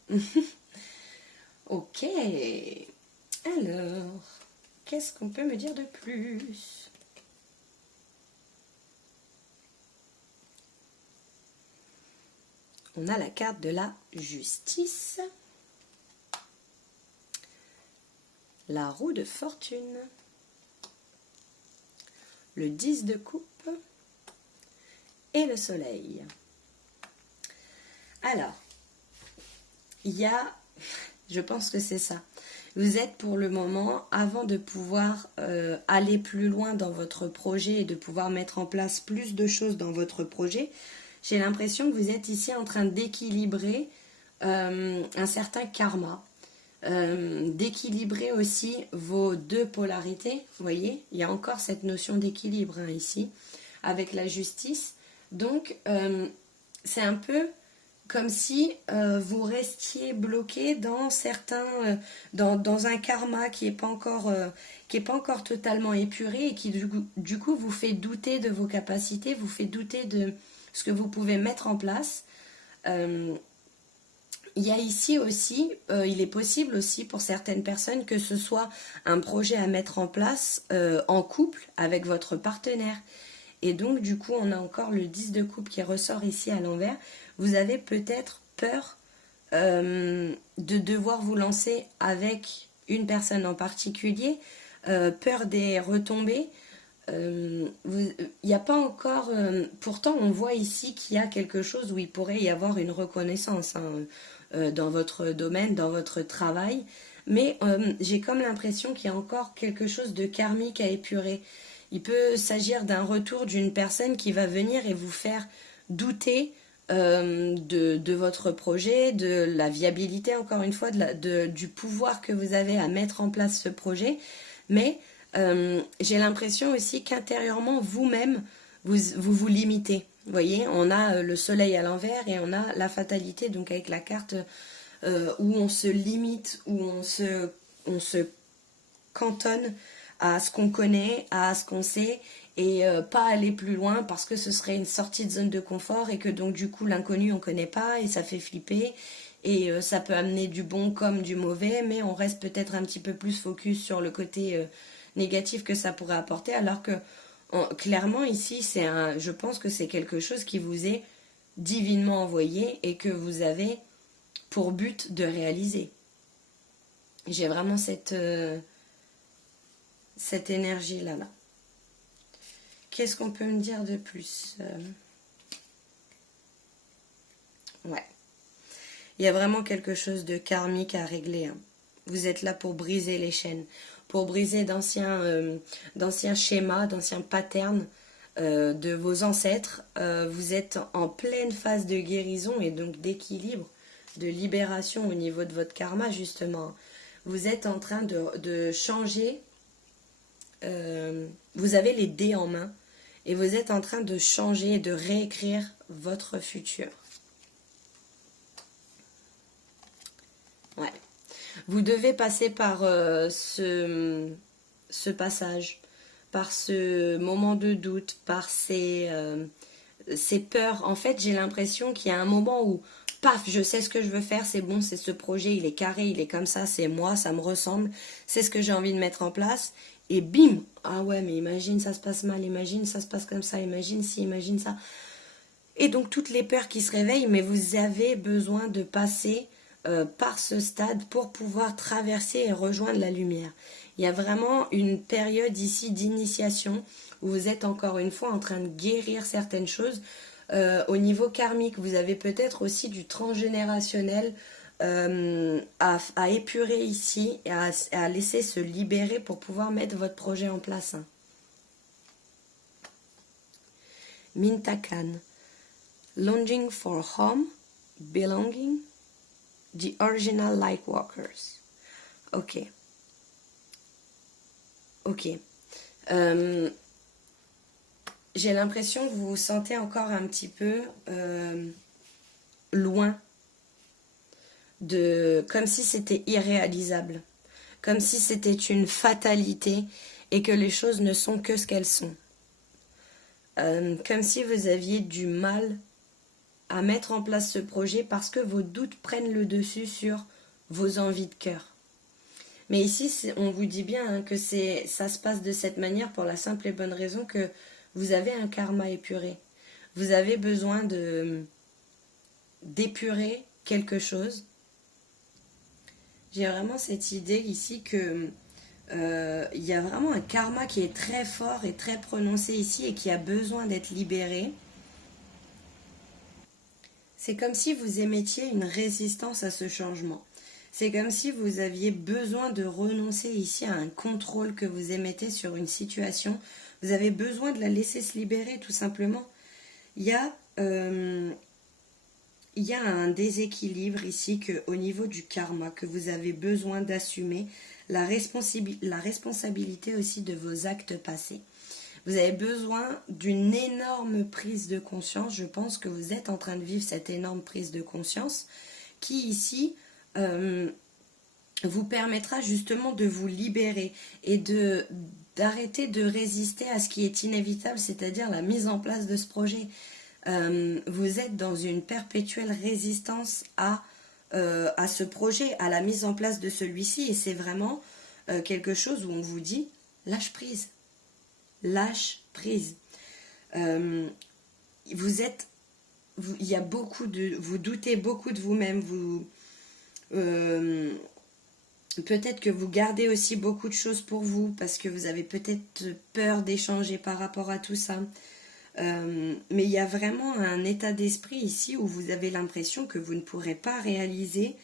Ok. Alors, qu'est-ce qu'on peut me dire de plus? On a la carte de la justice. La roue de fortune. Le 10 de coupe. Et le soleil. Alors, il y a, je pense que c'est ça. Vous êtes pour le moment, avant de pouvoir aller plus loin dans votre projet et de pouvoir mettre en place plus de choses dans votre projet, j'ai l'impression que vous êtes ici en train d'équilibrer un certain karma, d'équilibrer aussi vos deux polarités. Vous voyez, il y a encore cette notion d'équilibre ici, avec la justice. Donc, c'est un peu comme si vous restiez bloqué dans dans un karma qui n'est pas encore totalement épuré et qui du coup vous fait douter de vos capacités, vous fait douter de ce que vous pouvez mettre en place. Il y a ici aussi, il est possible aussi pour certaines personnes que ce soit un projet à mettre en place en couple avec votre partenaire. Et donc, du coup, on a encore le 10 de coupe qui ressort ici à l'envers. Vous avez peut-être peur de devoir vous lancer avec une personne en particulier, peur des retombées. Il n'y a pas encore... pourtant, on voit ici qu'il y a quelque chose où il pourrait y avoir une reconnaissance dans votre domaine, dans votre travail. Mais j'ai comme l'impression qu'il y a encore quelque chose de karmique à épurer. Il peut s'agir d'un retour d'une personne qui va venir et vous faire douter de votre projet, de la viabilité, encore une fois, du pouvoir que vous avez à mettre en place ce projet. Mais j'ai l'impression aussi qu'intérieurement, vous-même, vous limitez. Vous voyez, on a le soleil à l'envers et on a la fatalité, donc avec la carte où on se limite, où on se cantonne à ce qu'on connaît, à ce qu'on sait, et pas aller plus loin parce que ce serait une sortie de zone de confort et que donc du coup l'inconnu on connaît pas et ça fait flipper et ça peut amener du bon comme du mauvais, mais on reste peut-être un petit peu plus focus sur le côté négatif que ça pourrait apporter, alors que clairement ici je pense que c'est quelque chose qui vous est divinement envoyé et que vous avez pour but de réaliser. J'ai vraiment cette énergie là. Qu'est-ce qu'on peut me dire de plus? Ouais. Il y a vraiment quelque chose de karmique à régler. Vous êtes là pour briser les chaînes, pour briser d'anciens schémas, d'anciens patterns de vos ancêtres. Vous êtes en pleine phase de guérison et donc d'équilibre, de libération au niveau de votre karma, justement. Vous êtes en train de changer. Vous avez les dés en main et vous êtes en train de changer et de réécrire votre futur. Ouais. Vous devez passer par ce passage, par ce moment de doute, par ces peurs. En fait, j'ai l'impression qu'il y a un moment où, paf, je sais ce que je veux faire, c'est bon, c'est ce projet, il est carré, il est comme ça, c'est moi, ça me ressemble, c'est ce que j'ai envie de mettre en place. Et bim, ah ouais, mais imagine ça se passe mal, imagine ça se passe comme ça, imagine si, imagine ça. Et donc toutes les peurs qui se réveillent, mais vous avez besoin de passer par ce stade pour pouvoir traverser et rejoindre la lumière. Il y a vraiment une période ici d'initiation où vous êtes encore une fois en train de guérir certaines choses. Au niveau karmique, vous avez peut-être aussi du transgénérationnel à épurer ici et à laisser se libérer pour pouvoir mettre votre projet en place. Mintakan. Longing for home, belonging, the original light walkers. Ok. Ok. J'ai l'impression que vous vous sentez encore un petit peu loin comme si c'était irréalisable, comme si c'était une fatalité et que les choses ne sont que ce qu'elles sont. Comme si vous aviez du mal à mettre en place ce projet parce que vos doutes prennent le dessus sur vos envies de cœur. Mais ici, on vous dit bien que ça se passe de cette manière pour la simple et bonne raison que vous avez un karma épuré. Vous avez besoin d'épurer quelque chose. J'ai vraiment cette idée ici que il y a vraiment un karma qui est très fort et très prononcé ici et qui a besoin d'être libéré. C'est comme si vous émettiez une résistance à ce changement. C'est comme si vous aviez besoin de renoncer ici à un contrôle que vous émettez sur une situation. Vous avez besoin de la laisser se libérer tout simplement. Il y a un déséquilibre ici au niveau du karma que vous avez besoin d'assumer, la responsabilité aussi de vos actes passés. Vous avez besoin d'une énorme prise de conscience. Je pense que vous êtes en train de vivre cette énorme prise de conscience qui ici vous permettra justement de vous libérer et d'arrêter de résister à ce qui est inévitable, c'est-à-dire la mise en place de ce projet. Vous êtes dans une perpétuelle résistance à ce projet, à la mise en place de celui-ci, et c'est vraiment quelque chose où on vous dit lâche prise. Lâche prise. Il y a vous doutez beaucoup de vous-même, peut-être que vous gardez aussi beaucoup de choses pour vous parce que vous avez peut-être peur d'échanger par rapport à tout ça. Mais il y a vraiment un état d'esprit ici où vous avez l'impression que vous ne pourrez pas réaliser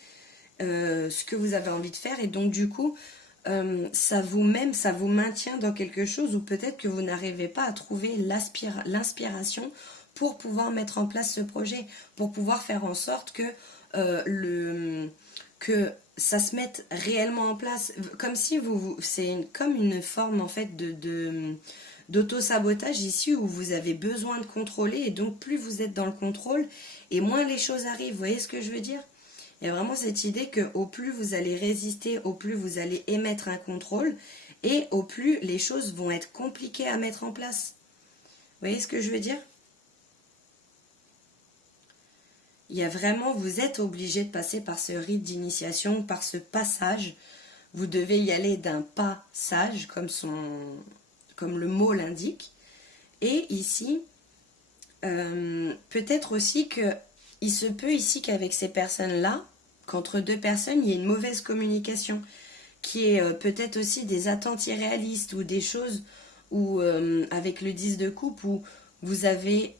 ce que vous avez envie de faire, et donc du coup ça vous maintient dans quelque chose où peut-être que vous n'arrivez pas à trouver l'inspiration pour pouvoir mettre en place ce projet, pour pouvoir faire en sorte que ça se mette réellement en place, comme si c'est comme une forme en fait d'auto-sabotage ici où vous avez besoin de contrôler, et donc plus vous êtes dans le contrôle et moins les choses arrivent. Vous voyez ce que je veux dire? Il y a vraiment cette idée que au plus vous allez résister, au plus vous allez émettre un contrôle, et au plus les choses vont être compliquées à mettre en place. Vous voyez ce que je veux dire? Il y a vraiment, vous êtes obligé de passer par ce rite d'initiation, par ce passage. Vous devez y aller d'un pas sage, comme le mot l'indique. Et ici, peut-être aussi qu'il se peut ici qu'avec ces personnes-là, qu'entre deux personnes, il y ait une mauvaise communication, qui est peut-être aussi des attentes irréalistes ou des choses où, avec le 10 de coupe, où vous avez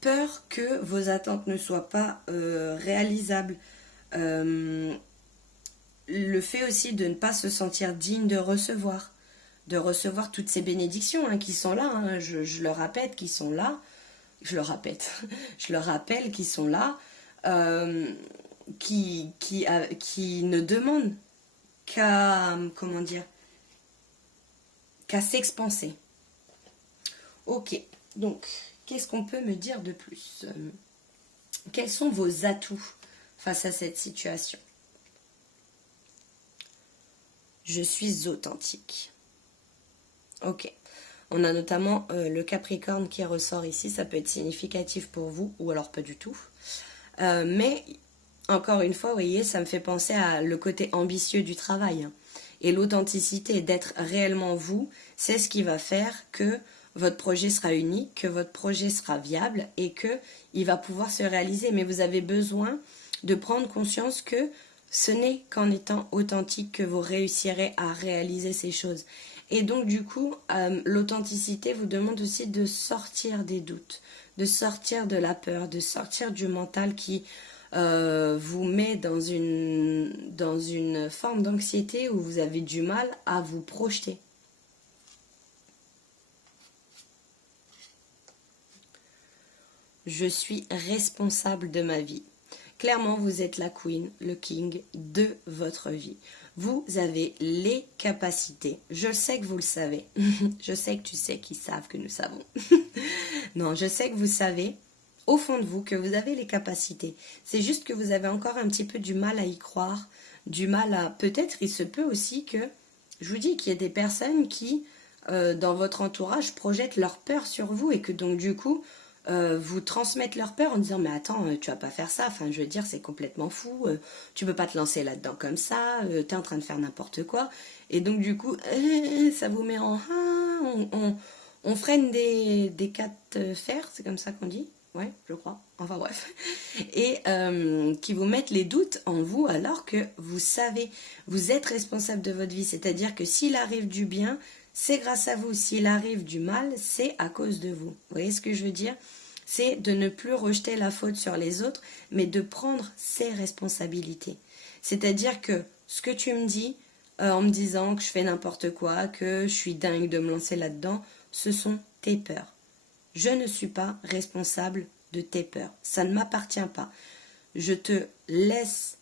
peur que vos attentes ne soient pas réalisables. Le fait aussi de ne pas se sentir digne de recevoir toutes ces bénédictions qui sont là, je le répète, qui sont là, je le rappelle, qui sont là, qui ne demandent qu'à s'expanser. Ok, donc qu'est-ce qu'on peut me dire de plus? Quels sont vos atouts face à cette situation? Je suis authentique. Ok. On a notamment le Capricorne qui ressort ici. Ça peut être significatif pour vous ou alors pas du tout. Mais encore une fois, vous voyez, ça me fait penser à le côté ambitieux du travail. Et l'authenticité, d'être réellement vous, c'est ce qui va faire que votre projet sera unique, que votre projet sera viable et qu'il va pouvoir se réaliser. Mais vous avez besoin de prendre conscience que ce n'est qu'en étant authentique que vous réussirez à réaliser ces choses. Et donc du coup, l'authenticité vous demande aussi de sortir des doutes, de sortir de la peur, de sortir du mental qui vous met dans une forme d'anxiété où vous avez du mal à vous projeter. Je suis responsable de ma vie. Clairement, vous êtes la queen, le king de votre vie. Vous avez les capacités. Je sais que vous le savez. Je sais que tu sais qu'ils savent que nous savons. Non, je sais que vous savez, au fond de vous, que vous avez les capacités. C'est juste que vous avez encore un petit peu du mal à y croire, du mal à... Peut-être il se peut aussi que, je vous dis qu'il y a des personnes qui, dans votre entourage, projettent leur peur sur vous et que donc du coup... vous transmettre leur peur en disant mais attends tu vas pas faire ça, enfin je veux dire c'est complètement fou, tu peux pas te lancer là-dedans comme ça, t'es en train de faire n'importe quoi et donc du coup ça vous met en on freine des quatre fers, c'est comme ça qu'on dit, ouais je crois, enfin bref, et qui vous mettent les doutes en vous alors que vous savez, vous êtes responsable de votre vie, c'est-à-dire que s'il arrive du bien, c'est grâce à vous. S'il arrive du mal, c'est à cause de vous. Vous voyez ce que je veux dire? C'est de ne plus rejeter la faute sur les autres, mais de prendre ses responsabilités. C'est-à-dire que ce que tu me dis, en me disant que je fais n'importe quoi, que je suis dingue de me lancer là-dedans, ce sont tes peurs. Je ne suis pas responsable de tes peurs. Ça ne m'appartient pas. Je te laisse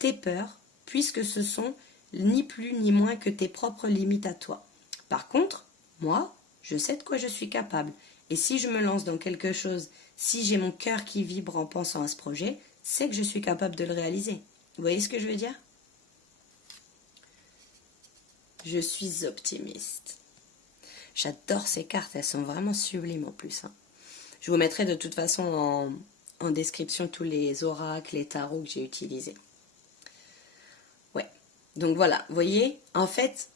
tes peurs, puisque ce sont ni plus ni moins que tes propres limites à toi. Par contre, moi, je sais de quoi je suis capable. Et si je me lance dans quelque chose, si j'ai mon cœur qui vibre en pensant à ce projet, c'est que je suis capable de le réaliser. Vous voyez ce que je veux dire? Je suis optimiste. J'adore ces cartes, elles sont vraiment sublimes en plus. Je vous mettrai de toute façon en description tous les oracles, les tarots que j'ai utilisés. Ouais, donc voilà, vous voyez, en fait...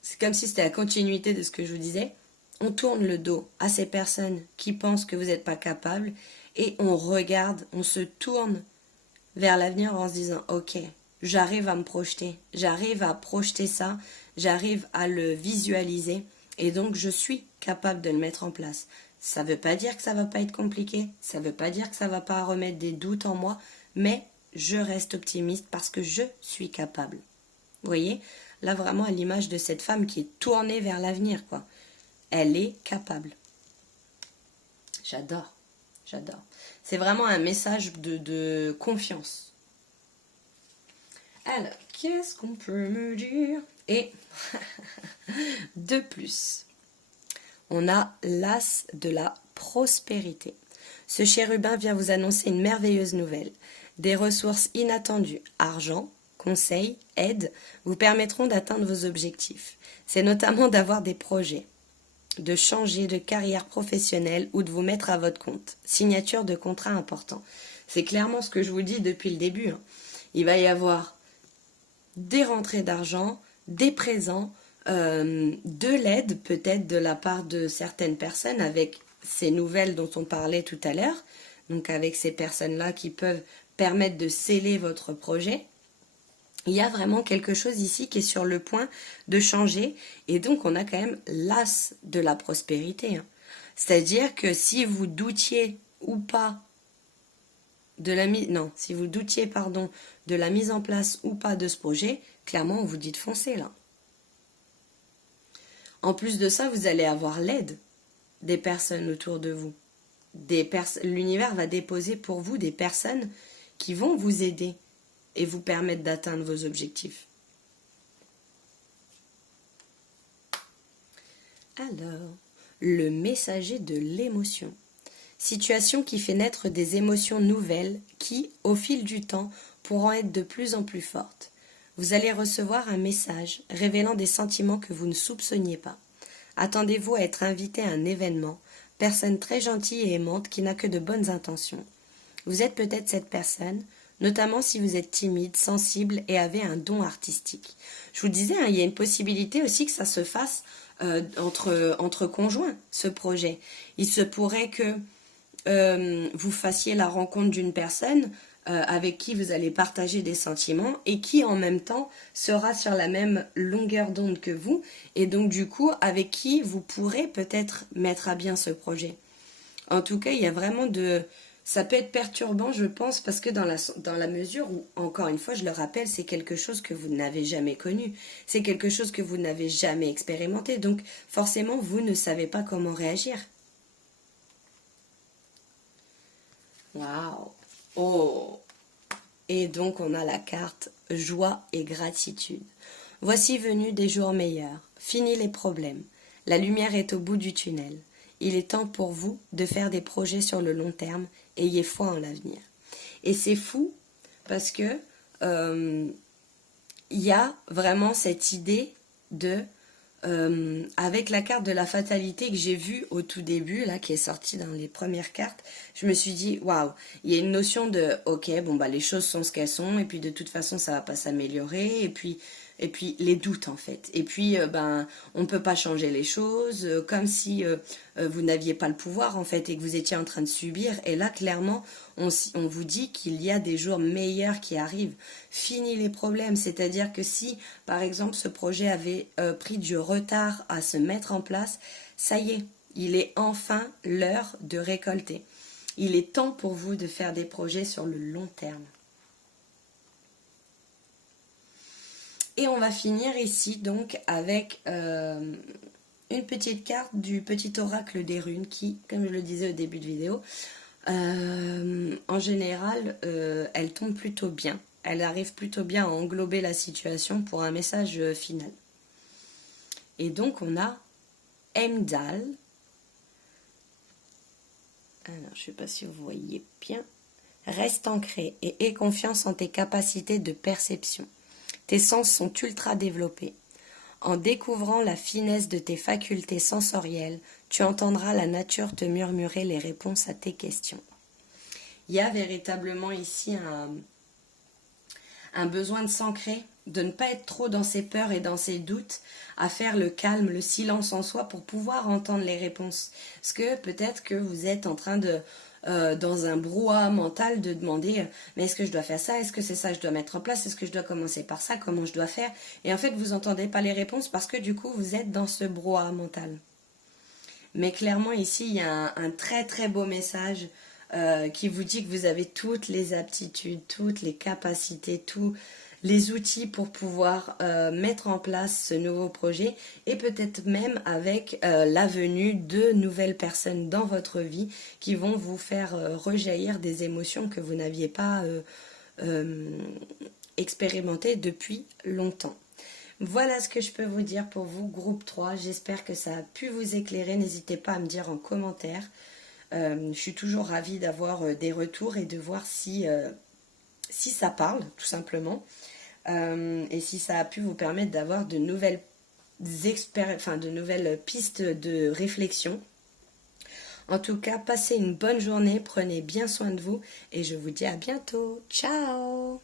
C'est comme si c'était la continuité de ce que je vous disais. On tourne le dos à ces personnes qui pensent que vous n'êtes pas capable et on regarde, on se tourne vers l'avenir en se disant « Ok, j'arrive à me projeter, j'arrive à projeter ça, j'arrive à le visualiser et donc je suis capable de le mettre en place. » Ça ne veut pas dire que ça ne va pas être compliqué, ça ne veut pas dire que ça ne va pas remettre des doutes en moi, mais je reste optimiste parce que je suis capable. Vous voyez ? Là, vraiment, à l'image de cette femme qui est tournée vers l'avenir, quoi. Elle est capable. J'adore, j'adore. C'est vraiment un message de confiance. Alors, qu'est-ce qu'on peut me dire? Et, de plus, on a l'as de la prospérité. Ce chérubin vient vous annoncer une merveilleuse nouvelle. Des ressources inattendues, argent, conseils, aides, vous permettront d'atteindre vos objectifs. C'est notamment d'avoir des projets, de changer de carrière professionnelle ou de vous mettre à votre compte. Signature de contrats importants. C'est clairement ce que je vous dis depuis le début. Il va y avoir des rentrées d'argent, des présents, de l'aide peut-être de la part de certaines personnes avec ces nouvelles dont on parlait tout à l'heure. Donc avec ces personnes-là qui peuvent permettre de sceller votre projet. Il y a vraiment quelque chose ici qui est sur le point de changer et donc on a quand même l'as de la prospérité. C'est-à-dire que si vous doutiez ou pas de la mise, non, si vous doutiez de la mise en place ou pas de ce projet, clairement on vous dit de foncer là. En plus de ça, vous allez avoir l'aide des personnes autour de vous. L'univers va déposer pour vous des personnes qui vont vous aider et vous permettre d'atteindre vos objectifs. Alors, le messager de l'émotion. Situation qui fait naître des émotions nouvelles qui, au fil du temps, pourront être de plus en plus fortes. Vous allez recevoir un message révélant des sentiments que vous ne soupçonniez pas. Attendez-vous à être invité à un événement, personne très gentille et aimante qui n'a que de bonnes intentions. Vous êtes peut-être cette personne, notamment si vous êtes timide, sensible et avez un don artistique. Je vous disais, il y a une possibilité aussi que ça se fasse entre conjoints, ce projet. Il se pourrait que vous fassiez la rencontre d'une personne avec qui vous allez partager des sentiments et qui en même temps sera sur la même longueur d'onde que vous et donc du coup avec qui vous pourrez peut-être mettre à bien ce projet. En tout cas, il y a vraiment de... Ça peut être perturbant, je pense, parce que dans la mesure où, encore une fois, je le rappelle, c'est quelque chose que vous n'avez jamais connu. C'est quelque chose que vous n'avez jamais expérimenté. Donc, forcément, vous ne savez pas comment réagir. Waouh! Oh! Et donc, on a la carte joie et gratitude. Voici venus des jours meilleurs. Fini les problèmes. La lumière est au bout du tunnel. Il est temps pour vous de faire des projets sur le long terme. Ayez foi en l'avenir. Et c'est fou parce que y a vraiment cette idée de avec la carte de la fatalité que j'ai vue au tout début, là, qui est sortie dans les premières cartes, je me suis dit, waouh, il y a une notion de, ok, bon, bah, les choses sont ce qu'elles sont, et puis de toute façon, ça va pas s'améliorer, et puis les doutes, en fait. Et puis, ben, on peut pas changer les choses, comme si vous n'aviez pas le pouvoir, en fait, et que vous étiez en train de subir. Et là, clairement, on vous dit qu'il y a des jours meilleurs qui arrivent. Fini les problèmes, c'est-à-dire que si, par exemple, ce projet avait pris du retard à se mettre en place, ça y est, il est enfin l'heure de récolter. Il est temps pour vous de faire des projets sur le long terme. Et on va finir ici donc avec une petite carte du petit oracle des runes qui, comme je le disais au début de vidéo, en général, elle tombe plutôt bien. Elle arrive plutôt bien à englober la situation pour un message final. Et donc on a Heimdall. Alors, je ne sais pas si vous voyez bien. Reste ancré et aie confiance en tes capacités de perception. Tes sens sont ultra développés. En découvrant la finesse de tes facultés sensorielles, tu entendras la nature te murmurer les réponses à tes questions. Il y a véritablement ici un besoin de s'ancrer, de ne pas être trop dans ses peurs et dans ses doutes, à faire le calme, le silence en soi pour pouvoir entendre les réponses. Parce que peut-être que vous êtes en train de, dans un brouhaha mental, de demander mais est-ce que je dois faire ça, est-ce que c'est ça que je dois mettre en place, est-ce que je dois commencer par ça, comment je dois faire, et en fait vous n'entendez pas les réponses parce que du coup vous êtes dans ce brouhaha mental. Mais clairement ici il y a un très très beau message qui vous dit que vous avez toutes les aptitudes, toutes les capacités, tous les outils pour pouvoir mettre en place ce nouveau projet et peut-être même avec la venue de nouvelles personnes dans votre vie qui vont vous faire rejaillir des émotions que vous n'aviez pas expérimentées depuis longtemps. Voilà ce que je peux vous dire pour vous, groupe 3. J'espère que ça a pu vous éclairer. N'hésitez pas à me dire en commentaire. Je suis toujours ravie d'avoir des retours et de voir si ça parle, tout simplement. Et si ça a pu vous permettre d'avoir de nouvelles de nouvelles pistes de réflexion. En tout cas, passez une bonne journée, prenez bien soin de vous et je vous dis à bientôt. Ciao!